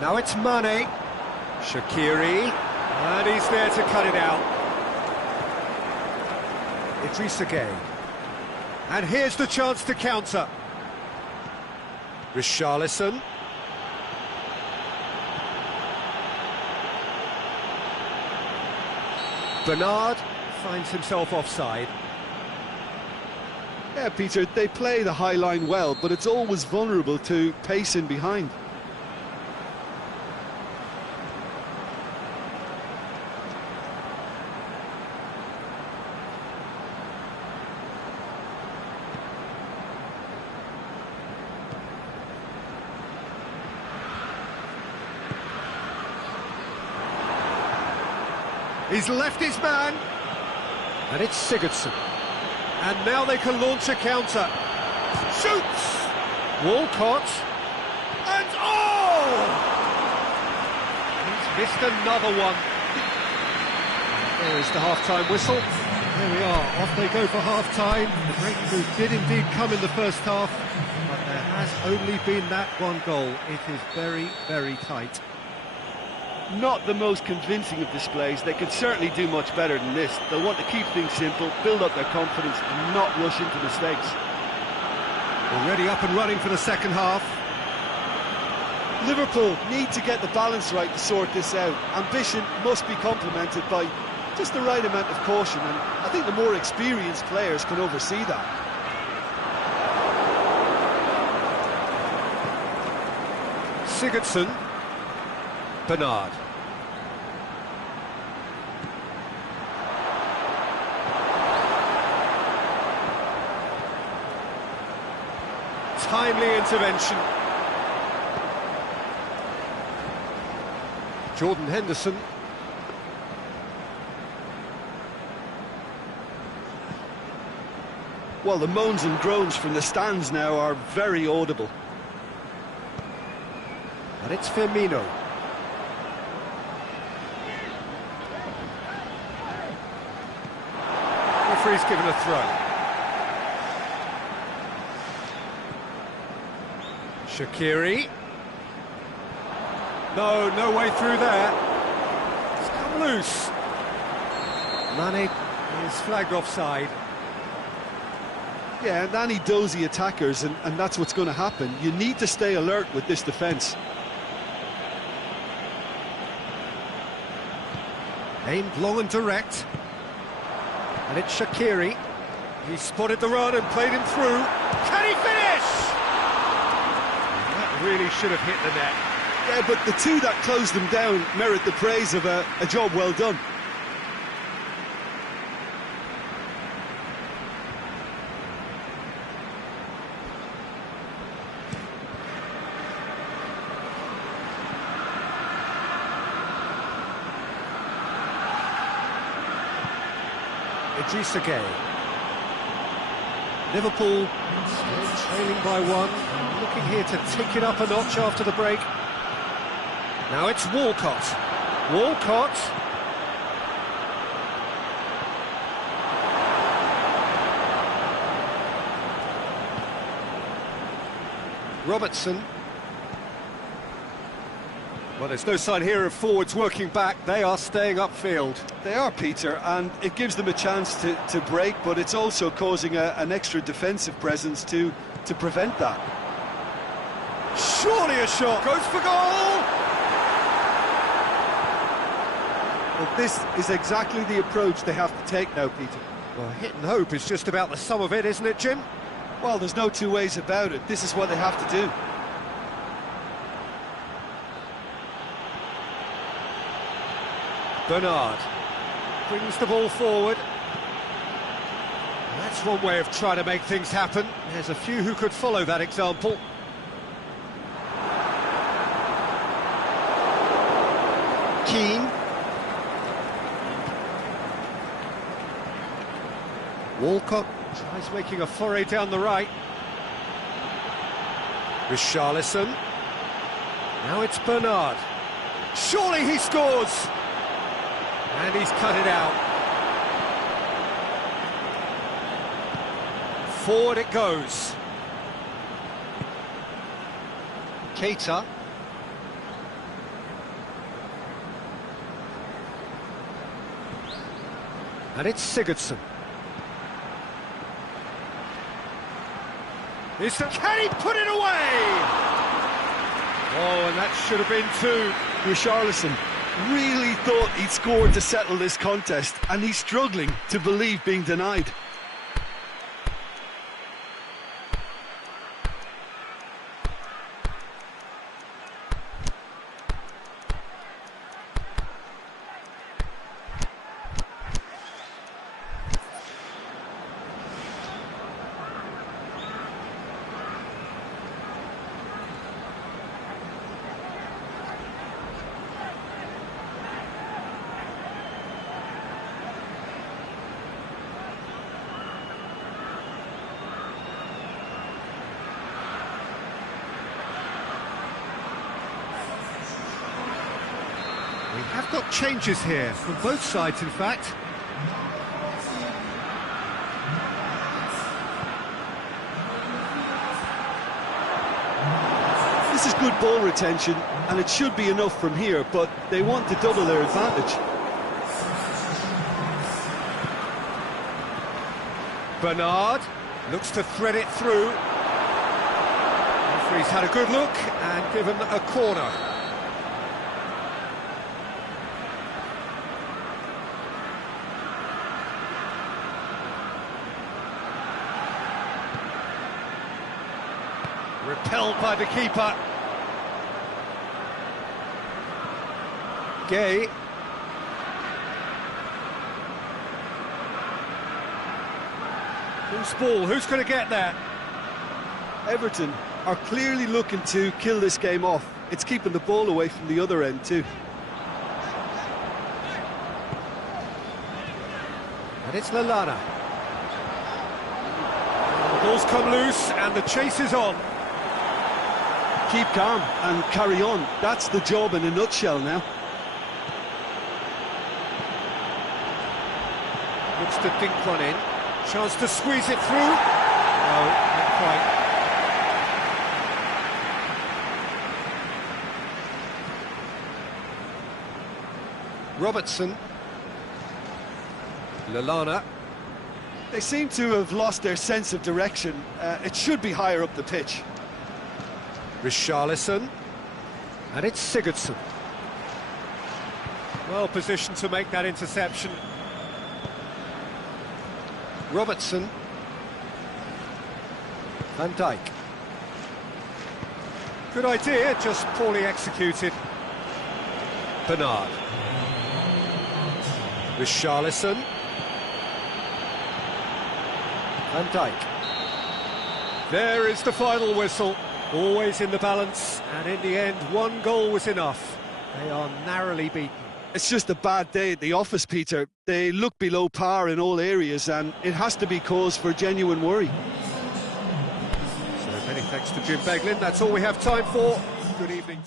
Now it's Mane. Shaqiri. And he's there to cut it out. Idrissa Gueye. And here's the chance to counter. Richarlison. Bernard finds himself offside. Yeah, Peter, they play the high line well, but it's always vulnerable to pace in behind. He's left his man. And it's Sigurdsson. And now they can launch a counter. Shoots! Walcott. And oh! He's missed another one. There is the half-time whistle. There we are, off they go for half-time. The breakthrough did indeed come in the first half, but there has only been that one goal. It is very, very tight. Not the most convincing of displays. They could certainly do much better than this. They'll want to keep things simple, build up their confidence and not rush into mistakes. Already up and running for the second half. Liverpool need to get the balance right to sort this out. Ambition must be complemented by just the right amount of caution, and I think the more experienced players can oversee that. Sigurdsson. Bernard. Timely intervention. Jordan Henderson. Well, the moans and groans from the stands now are very audible. And it's Firmino. Referee's given a throw. Shaqiri. No way through there. It's come loose. Mane is flagged offside. Yeah, and any dozy attackers, and that's what's going to happen. You need to stay alert with this defence. Aimed long and direct. And it's Shaqiri. He spotted the run and played him through. Can he finish? That really should have hit the net. Yeah, but the two that closed them down merit the praise of a job well done. Idrissa Gueye. Liverpool still trailing by one, looking here to take it up a notch after the break. Now it's Walcott. Walcott. Robertson. Well, there's no sign here of forwards working back. They are staying upfield. They are, Peter, and it gives them a chance to break, but it's also causing an extra defensive presence to prevent that. Surely a shot. Goes for goal! Well, this is exactly the approach they have to take now, Peter. Well, hit and hope is just about the sum of it, isn't it, Jim? Well, there's no two ways about it. This is what they have to do. Bernard brings the ball forward. That's one way of trying to make things happen. There's a few who could follow that example. Keane. Walcott tries making a foray down the right. Richarlison. Now it's Bernard. Surely he scores! And he's cut it out. Forward it goes. Keita. And it's Sigurdsson. Can he put it away? Oh, and that should have been two. Richarlison really thought he'd scored to settle this contest, and he's struggling to believe being denied. We have got changes here, from both sides in fact. This is good ball retention, and it should be enough from here, but they want to double their advantage. Bernard looks to thread it through. Referee's had a good look and given a corner. Repelled by the keeper. Gay. Who's ball? Who's going to get that? Everton are clearly looking to kill this game off. It's keeping the ball away from the other end too. And it's Lallana. The ball's come loose and the chase is on. Keep calm and carry on. That's the job in a nutshell now. Looks to dink one in. Chance to squeeze it through. No, not quite. Robertson. Lallana. They seem to have lost their sense of direction. It should be higher up the pitch. Richarlison. And it's Sigurdsson. Well positioned to make that interception. Robertson. Van Dijk. Good idea, just poorly executed. Bernard. Richarlison. Van Dijk. There is the final whistle. Always in the balance, and in the end, one goal was enough. They are narrowly beaten. It's just a bad day at the office, Peter. They look below par in all areas, and it has to be cause for genuine worry. So many thanks to Jim Beglin. That's all we have time for. Good evening.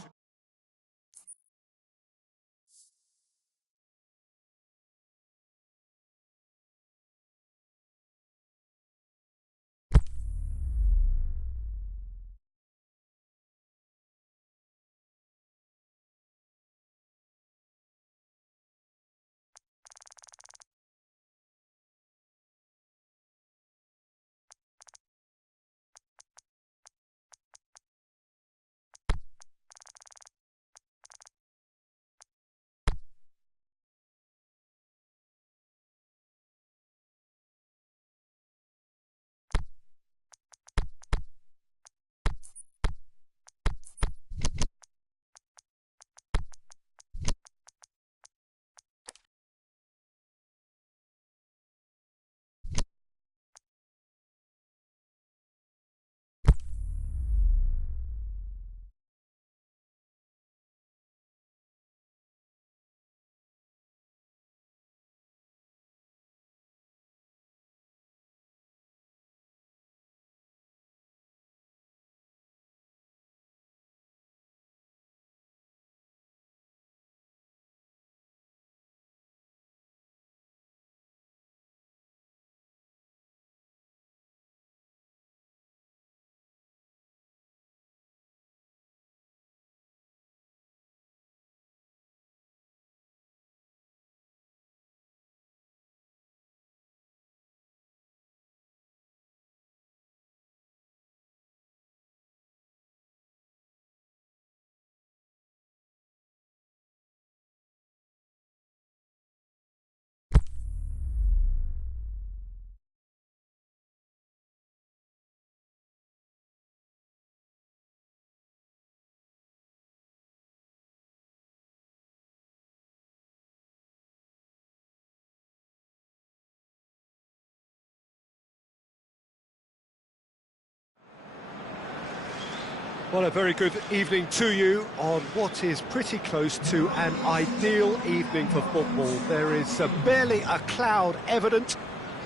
Well, a very good evening to you on what is pretty close to an ideal evening for football. There is barely a cloud evident.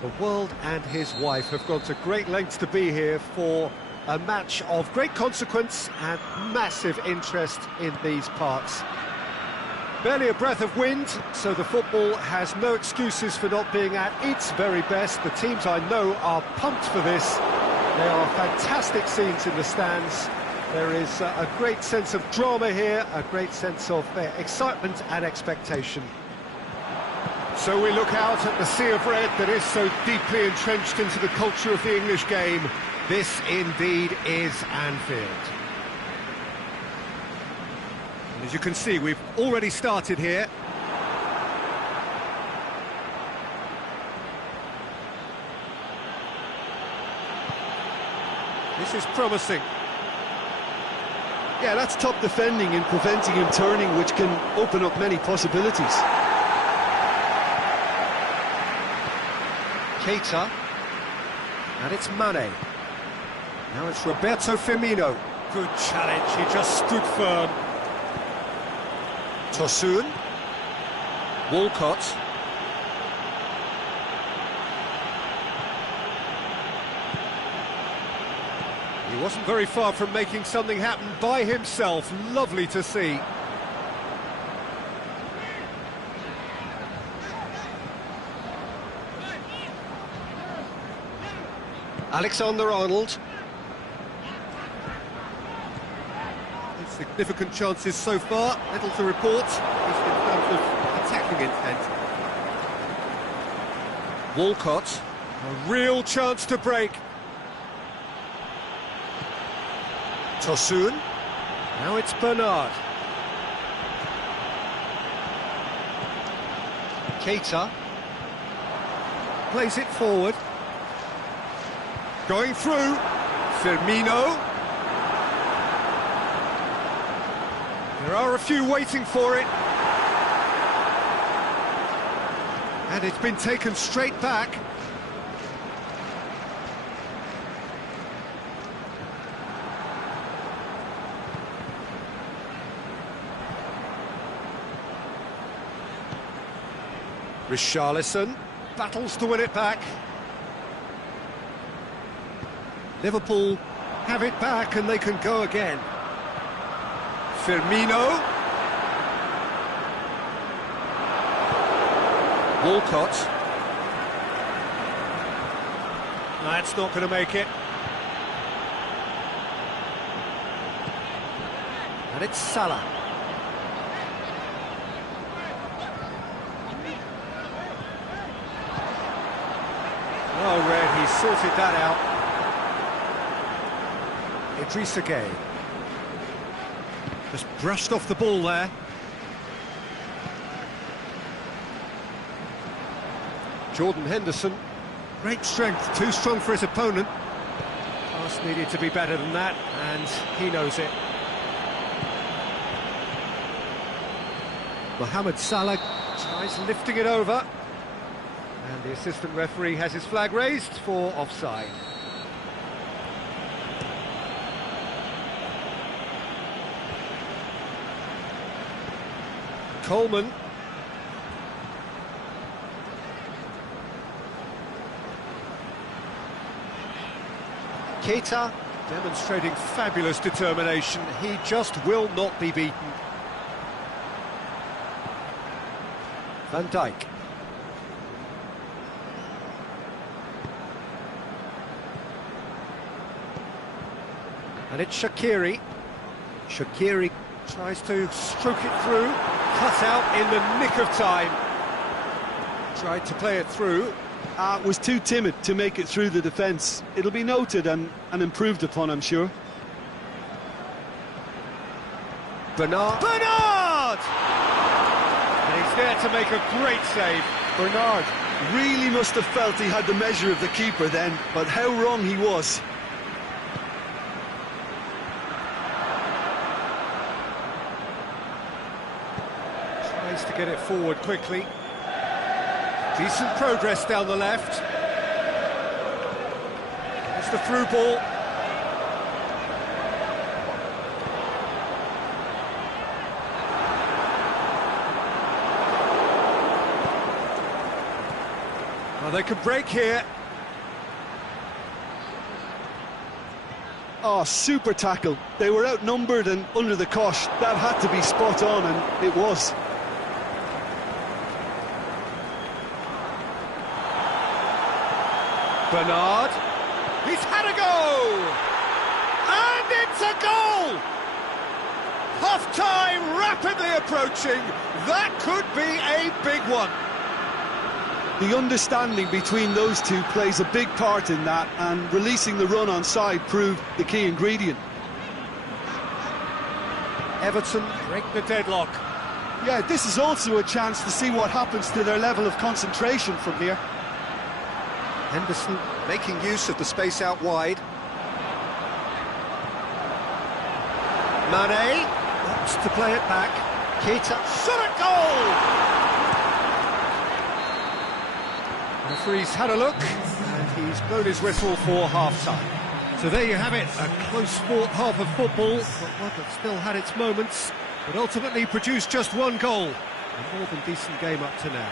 The world and his wife have gone to great lengths to be here for a match of great consequence and massive interest in these parts. Barely a breath of wind, so the football has no excuses for not being at its very best. The teams I know are pumped for this. There are fantastic scenes in the stands. There is a great sense of drama here, a great sense of excitement and expectation. So we look out at the sea of red that is so deeply entrenched into the culture of the English game. This indeed is Anfield. And as you can see, we've already started here. This is promising. Yeah, that's top defending and preventing him turning, which can open up many possibilities. Keita, and it's Mane. Now it's Roberto Firmino. Good challenge, he just stood firm. Tosun. Walcott. He wasn't very far from making something happen by himself. Lovely to see. Alexander-Arnold. Significant chances so far, little to report, at least in terms of attacking intent. Walcott, a real chance to break. Tosun, now it's Bernard. Keita, plays it forward. Going through, Firmino. There are a few waiting for it. And it's been taken straight back. Richarlison battles to win it back. Liverpool have it back and they can go again. Firmino. Walcott. That's not going to make it. And it's Salah. Oh, Red, he sorted that out. Idrissa Gueye. Just brushed off the ball there. Jordan Henderson. Great strength, too strong for his opponent. Pass needed to be better than that, and he knows it. Mohamed Salah tries lifting it over. And the assistant referee has his flag raised for offside. Coleman. Keita demonstrating fabulous determination. He just will not be beaten. Van Dijk. And it's Shaqiri. Shaqiri tries to stroke it through. Cut out in the nick of time. Tried to play it through. Was too timid to make it through the defence. It'll be noted and improved upon, I'm sure. Bernard! Bernard! And he's there to make a great save. Bernard really must have felt he had the measure of the keeper then, but how wrong he was. To get it forward quickly. Decent progress down the left. It's the through ball. they could break here. Oh, super tackle. They were outnumbered and under the cosh. That had to be spot on, and it was. Bernard. He's had a go! And it's a goal! Half-time rapidly approaching. That could be a big one. The understanding between those two plays a big part in that, and releasing the run on side proved the key ingredient. Everton break the deadlock. Yeah, this is also a chance to see what happens to their level of concentration from here. Henderson making use of the space out wide. Mane wants to play it back. Keita, shot at goal! Referee's had a look, and he's blown his whistle for half-time. So there you have it, a close-fought half of football, but one that still had its moments, but ultimately produced just one goal. A more than decent game up to now.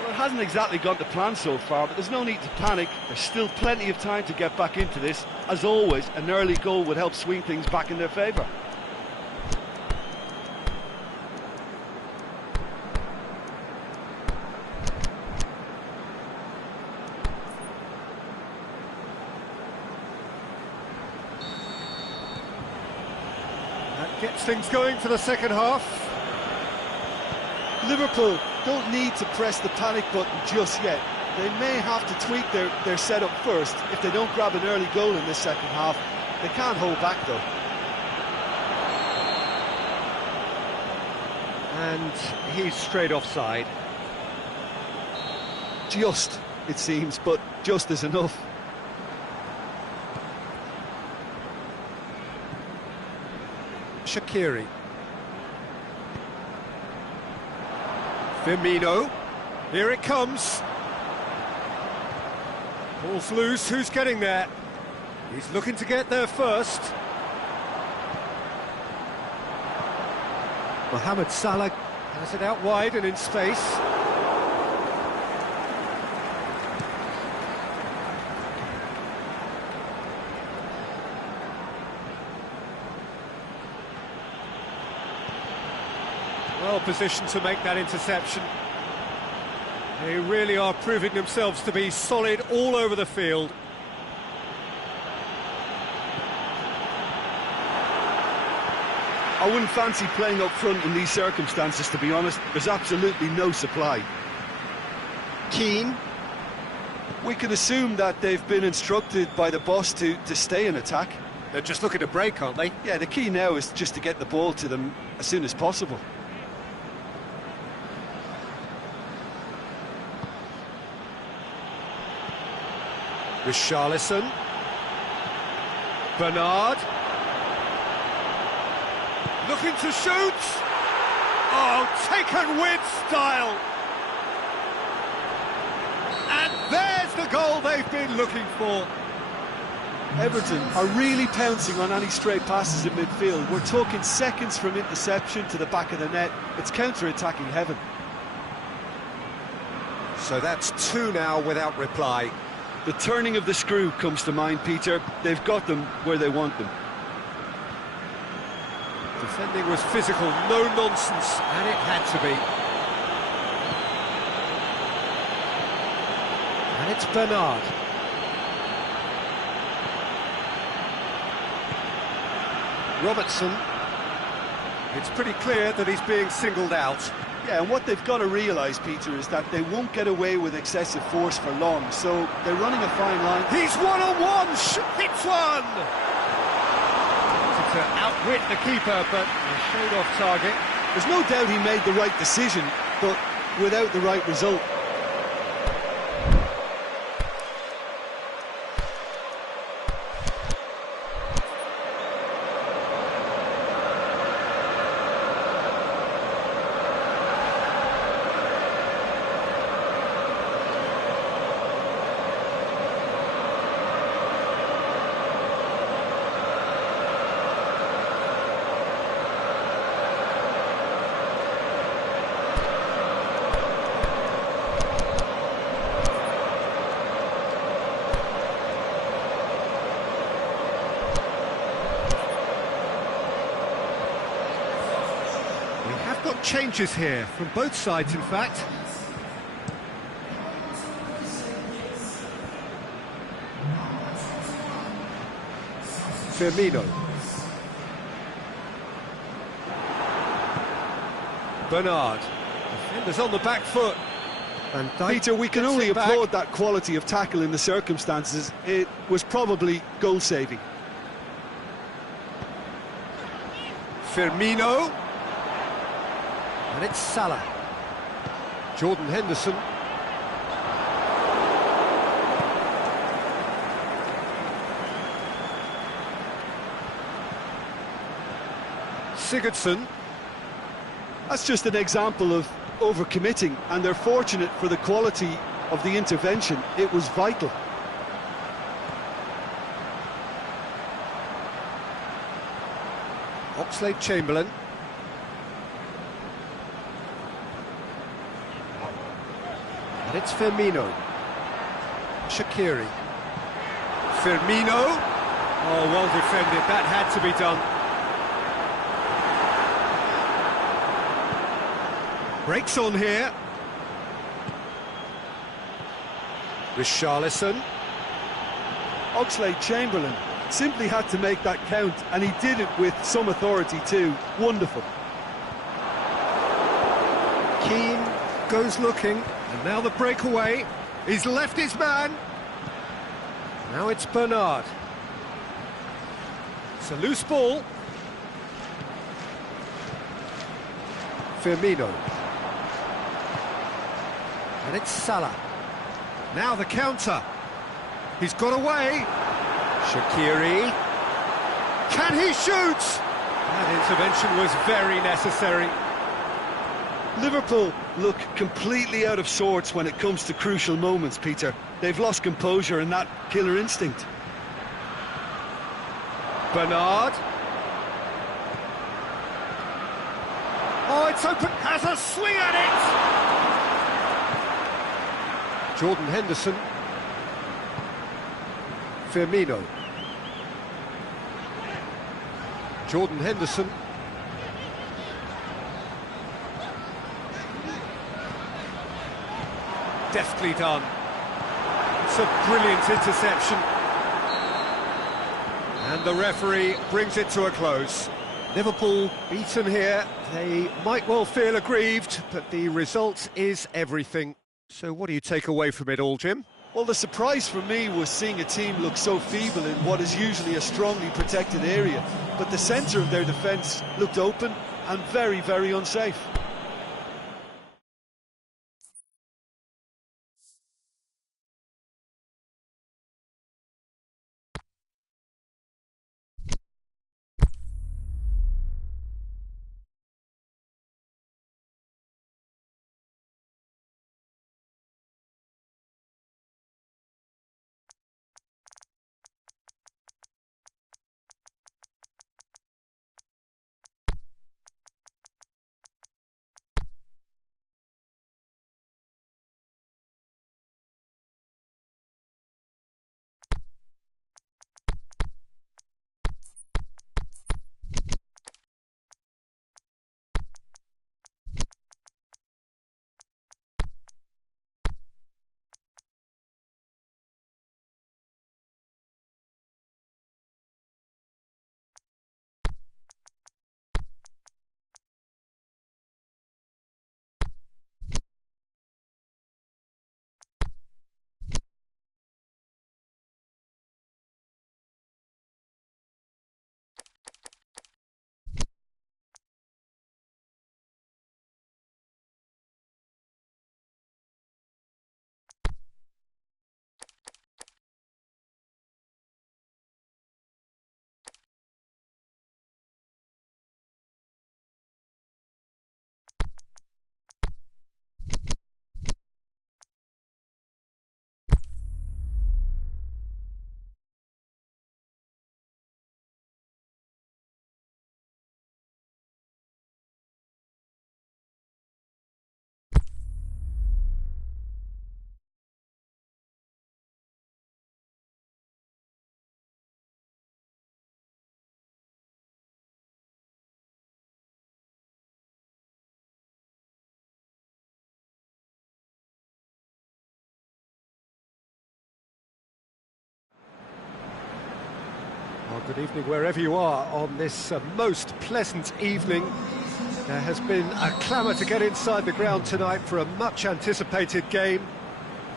Well, it hasn't exactly gone to plan so far, but there's no need to panic. There's still plenty of time to get back into this. As always, an early goal would help swing things back in their favour. That gets things going for the second half. Liverpool don't need to press the panic button just yet. They may have to tweak their setup first. If they don't grab an early goal in this second half, they can't hold back though. And he's straight offside. Just, it seems, but just is enough. Shaqiri. Firmino. Here it comes. Ball's loose, who's getting there? He's looking to get there first. Mohamed Salah has it out wide and in space. Well positioned to make that interception. They really are proving themselves to be solid all over the field. I wouldn't fancy playing up front in these circumstances, to be honest. There's absolutely no supply. Keane. We can assume that they've been instructed by the boss to stay in attack. They're just looking to break, aren't they? Yeah, the key now is just to get the ball to them as soon as possible. Richarlison. Bernard. Looking to shoot. Oh, taken with style. And there's the goal they've been looking for. Everton are really pouncing on any stray passes in midfield. We're talking seconds from interception to the back of the net. It's counter-attacking heaven. So that's two now without reply. The turning of the screw comes to mind, Peter. They've got them where they want them. Defending was physical, no nonsense, and it had to be. And it's Bernard. Robertson. It's pretty clear that he's being singled out. Yeah, and what they've got to realise, Peter, is that they won't get away with excessive force for long, so they're running a fine line. He's one-on-one, hits one! Wanted to outwit the keeper, but he showed off target. There's no doubt he made the right decision, but without the right result. Some changes here, from both sides in fact. Firmino. Bernard. Defenders on the back foot. And Peter, we can only applaud that quality of tackle in the circumstances. It was probably goal-saving. Firmino. And it's Salah. Jordan Henderson. Sigurdsson. That's just an example of overcommitting, and they're fortunate for the quality of the intervention. It was vital. Oxlade-Chamberlain. And it's Firmino. Shaqiri. Firmino. Oh, well defended. That had to be done. Breaks on here. Richarlison. Oxlade-Chamberlain simply had to make that count, and he did it with some authority too. Wonderful. Keane goes looking, and now the breakaway. He's left his man. Now it's Bernard. It's a loose ball. Firmino. And it's Salah. Now the counter. He's got away. Shaqiri. Can he shoot? That intervention was very necessary. Liverpool look completely out of sorts when it comes to crucial moments, Peter. They've lost composure and that killer instinct. Bernard. Oh, it's open. Has a swing at it. Jordan Henderson. Firmino. Jordan Henderson. Deftly done. It's a brilliant interception. And the referee brings it to a close. Liverpool beaten here. They might well feel aggrieved, but the result is everything. So what do you take away from it all, Jim? Well, the surprise for me was seeing a team look so feeble in what is usually a strongly protected area. But the centre of their defence looked open and very, very unsafe. Well, good evening wherever you are on this most pleasant evening. There has been a clamour to get inside the ground tonight for a much-anticipated game.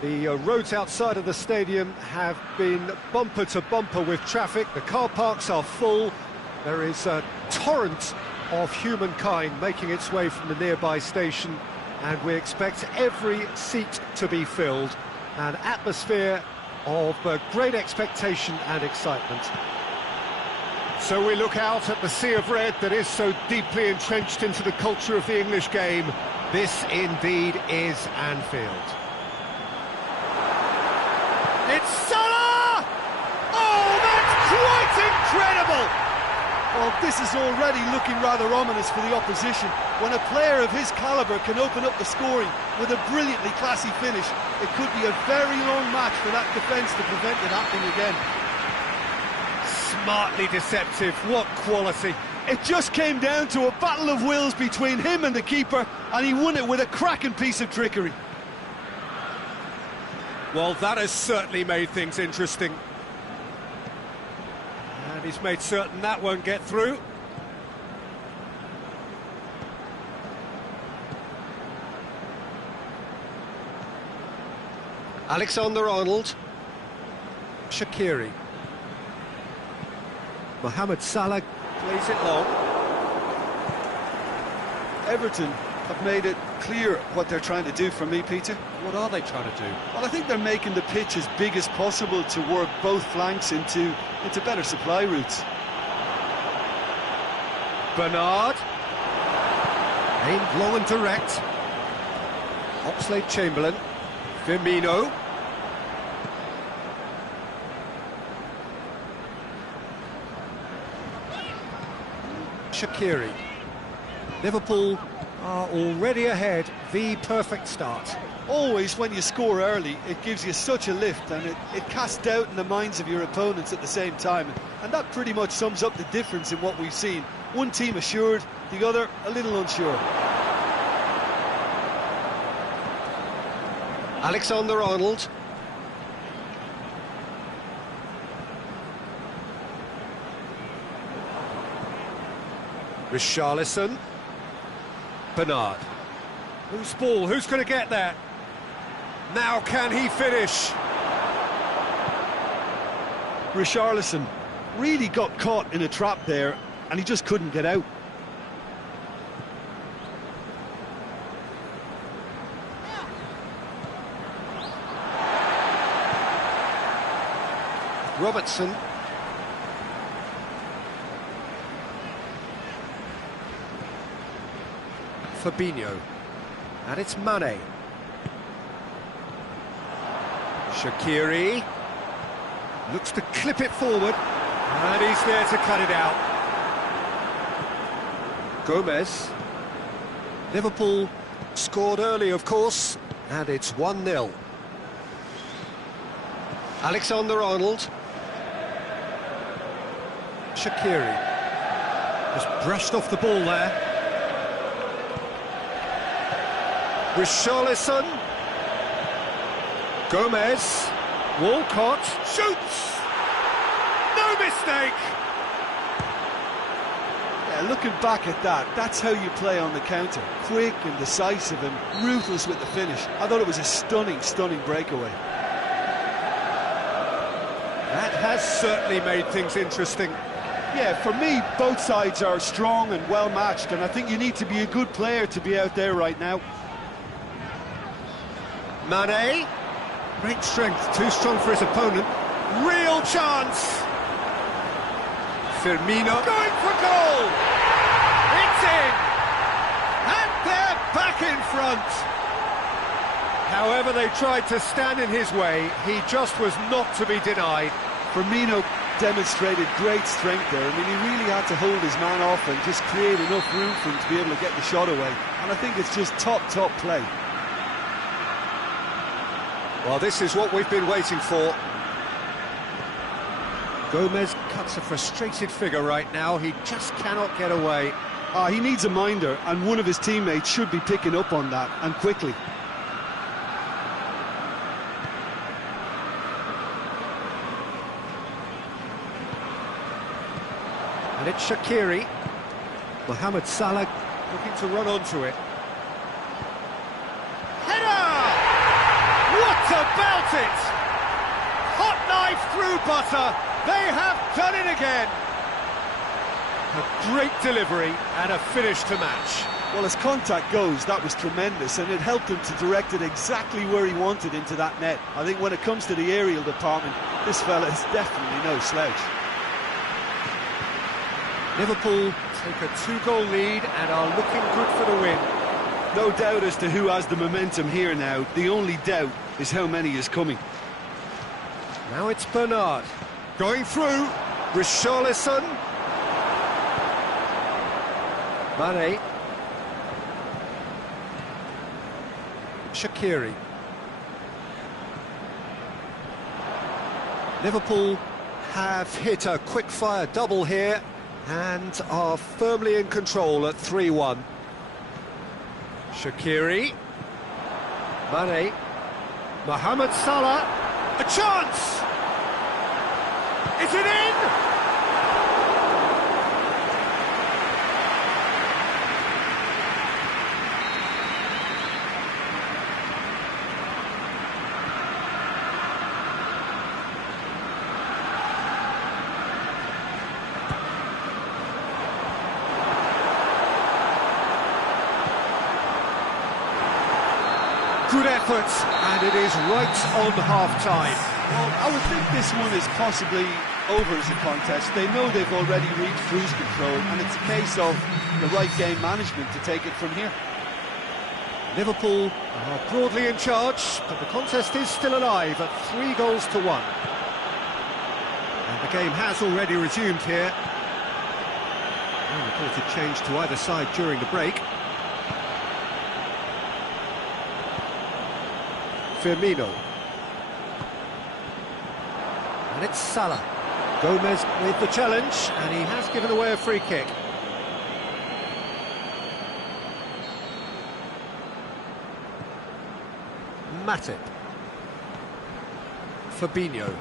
The roads outside of the stadium have been bumper to bumper with traffic. The car parks are full. There is a torrent of humankind making its way from the nearby station, and we expect every seat to be filled. An atmosphere of great expectation and excitement. So we look out at the sea of red that is so deeply entrenched into the culture of the English game. This indeed is Anfield. It's Salah! Oh, that's quite incredible! Well, this is already looking rather ominous for the opposition. When a player of his calibre can open up the scoring with a brilliantly classy finish, it could be a very long match for that defence to prevent it happening again. Smartly deceptive, what quality. It just came down to a battle of wills between him and the keeper, and he won it with a cracking piece of trickery. Well, that has certainly made things interesting. And he's made certain that won't get through. Alexander-Arnold. Shaqiri. Mohamed Salah plays it long. Everton have made it clear what they're trying to do for me, Peter. What are they trying to do? Well, I think they're making the pitch as big as possible to work both flanks into better supply routes. Bernard. Aimed low and direct. Oxlade-Chamberlain. Firmino. Shaqiri. Liverpool are already ahead, the perfect start. Always when you score early, it gives you such a lift, and it casts doubt in the minds of your opponents at the same time, and that pretty much sums up the difference in what we've seen. One team assured, the other a little unsure. Alexander-Arnold. Richarlison. Bernard. Whose ball? Who's going to get there? Now can he finish? Richarlison really got caught in a trap there, and he just couldn't get out. Robertson. Fabinho. And it's Mane. Shaqiri. Looks to clip it forward. And he's there to cut it out. Gomez. Liverpool scored early, of course, and it's 1-0. Alexander-Arnold. Shaqiri. Just brushed off the ball there. Richarlison. Gomez. Walcott. Shoots! No mistake! Yeah, looking back at that, that's how you play on the counter. Quick and decisive and ruthless with the finish. I thought it was a stunning, stunning breakaway. That has certainly made things interesting. Yeah, for me, both sides are strong and well matched, and I think you need to be a good player to be out there right now. Mane. Great strength, too strong for his opponent. Real chance! Firmino going for goal! It's in! And they're back in front! However they tried to stand in his way, he just was not to be denied. Firmino demonstrated great strength there. I mean, he really had to hold his man off and just create enough room for him to be able to get the shot away. And I think it's just top play. Well, this is what we've been waiting for. Gomez cuts a frustrated figure right now. He just cannot get away. He needs a minder, and one of his teammates should be picking up on that, and quickly. And it's Shaqiri. Mohamed Salah looking to run onto it. Header! What about it? Hot knife through butter. They have done it again. A great delivery and a finish to match. Well, as contact goes, that was tremendous, and it helped him to direct it exactly where he wanted into that net. I think when it comes to the aerial department, this fella is definitely no slouch. Liverpool take a 2-goal lead and are looking good for the win. No doubt as to who has the momentum here now. The only doubt is how many is coming. Now it's Bernard. Going through. Richarlison. Mane. Shaqiri. Liverpool have hit a quick-fire double here and are firmly in control at 3-1. Shaqiri. Mane. Mohamed Salah. A chance! Is it in? Good effort, and it is right on half-time. Well, I would think this one is possibly over as a contest. They know they've already reached cruise control, and it's a case of the right game management to take it from here. Liverpool are broadly in charge, but the contest is still alive at 3-1. And the game has already resumed here. No reported change to either side during the break. Firmino. And it's Salah. Gomez with the challenge, and he has given away a free kick. Matip. Fabinho.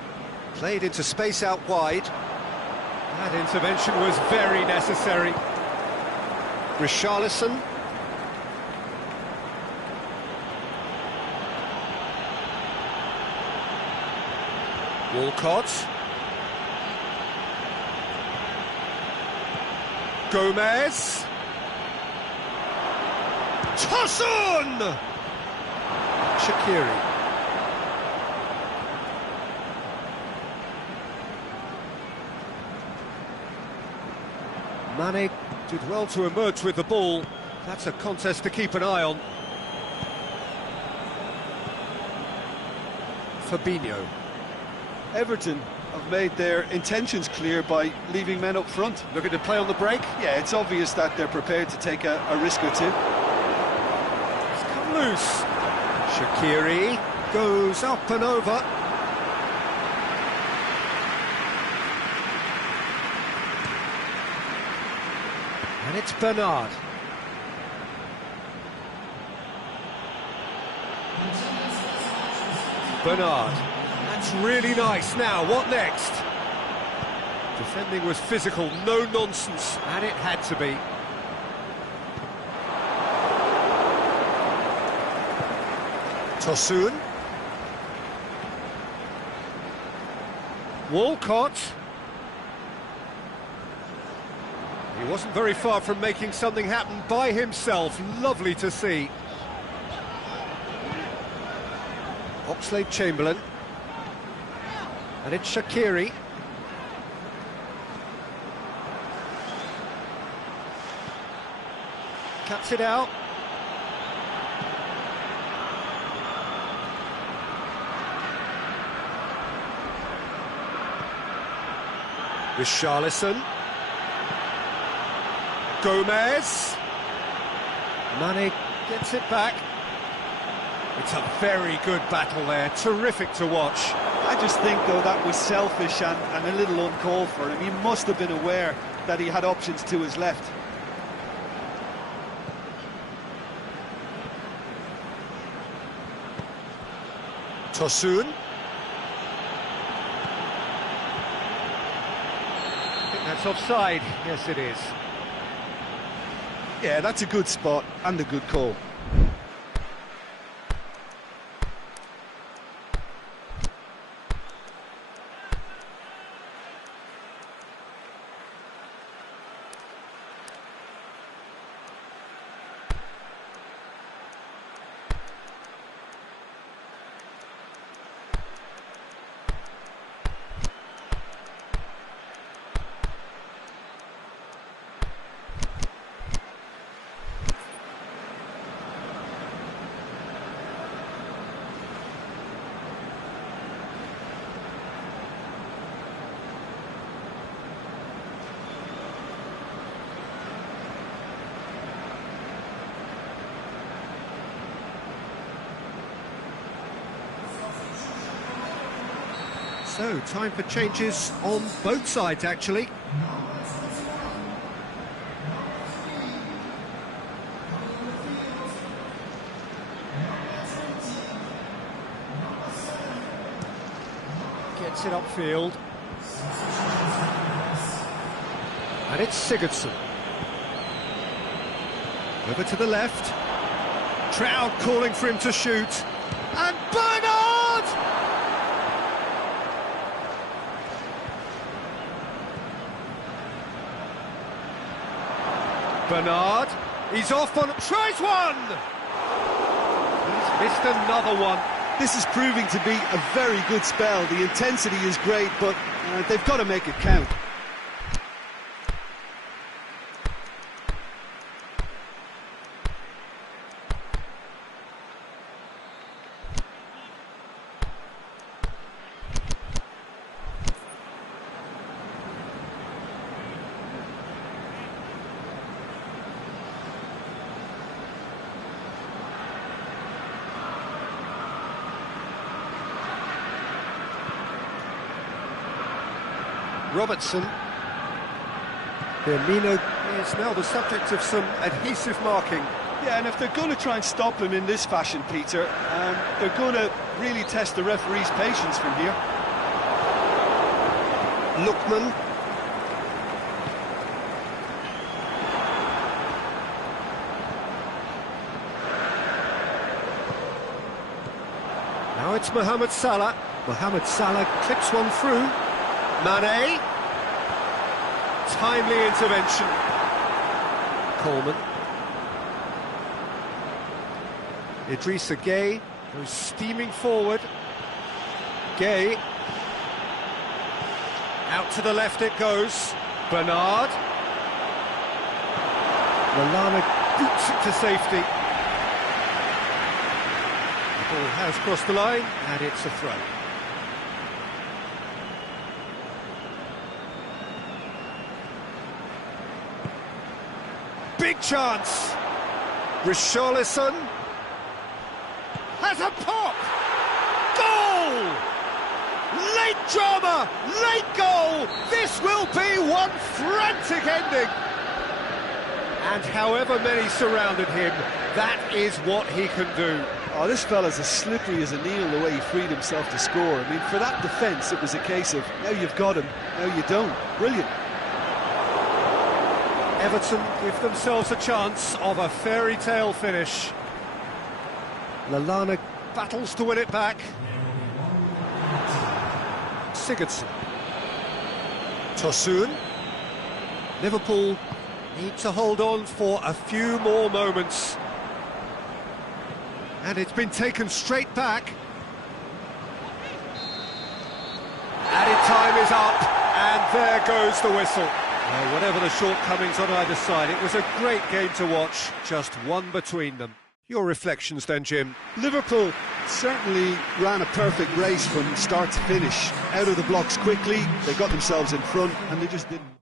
Played into space out wide. That intervention was very necessary. Richarlison. Walcott. Gomez. Tosun! Shaqiri. Mane did well to emerge with the ball. That's a contest to keep an eye on. Fabinho. Everton have made their intentions clear by leaving men up front. Looking to play on the break. Yeah, it's obvious that they're prepared to take a risk or two. It's come loose. Shaqiri goes up and over. And it's Bernard. Bernard. That's really nice. Now, what next? Defending was physical, no nonsense, and it had to be. Tosun. Walcott. He wasn't very far from making something happen by himself. Lovely to see. Oxlade-Chamberlain. And it's Shaqiri. Cuts it out. Richarlison. Gomez. Mane gets it back. It's a very good battle there, terrific to watch. I just think, though, that was selfish and a little uncalled for him. He must have been aware that he had options to his left. Tosun. I think that It's offside. Yes, it is. Yeah, that's a good spot and a good call. So, time for changes on both sides, actually. Gets it upfield. And it's Sigurdsson. Over to the left. Trout calling for him to shoot. And Bernard! Bernard, he's off on, tries one! He's missed another one. This is proving to be a very good spell. The intensity is great, but they've got to make it count. Robertson. Firmino is now the subject of some adhesive marking. Yeah, and if they're going to try and stop him in this fashion, Peter, they're going to really test the referee's patience from here. Lookman. Now it's Mohamed Salah. Mohamed Salah clips one through. Mane. Timely intervention. Coleman. Idrissa Gueye goes steaming forward. Gueye. Out to the left it goes. Bernard. Lallana boots it to safety. The ball has crossed the line, and it's a throw. Big chance. Richarlison has a pop. Goal! Late drama, late goal. This will be one frantic ending. And however many surrounded him, that is what he can do. Oh, this fella's as slippery as a needle the way he freed himself to score. I mean, for that defence, it was a case of, now you've got him, now you don't. Brilliant. Everton give themselves a chance of a fairy tale finish. Lallana battles to win it back. Sigurdsson. Tosun. Liverpool need to hold on for a few more moments. And it's been taken straight back. Added time is up, and there goes the whistle. Well, whatever the shortcomings on either side, it was a great game to watch, just one between them. Your reflections then, Jim? Liverpool certainly ran a perfect race from start to finish. Out of the blocks quickly, they got themselves in front, and they just didn't.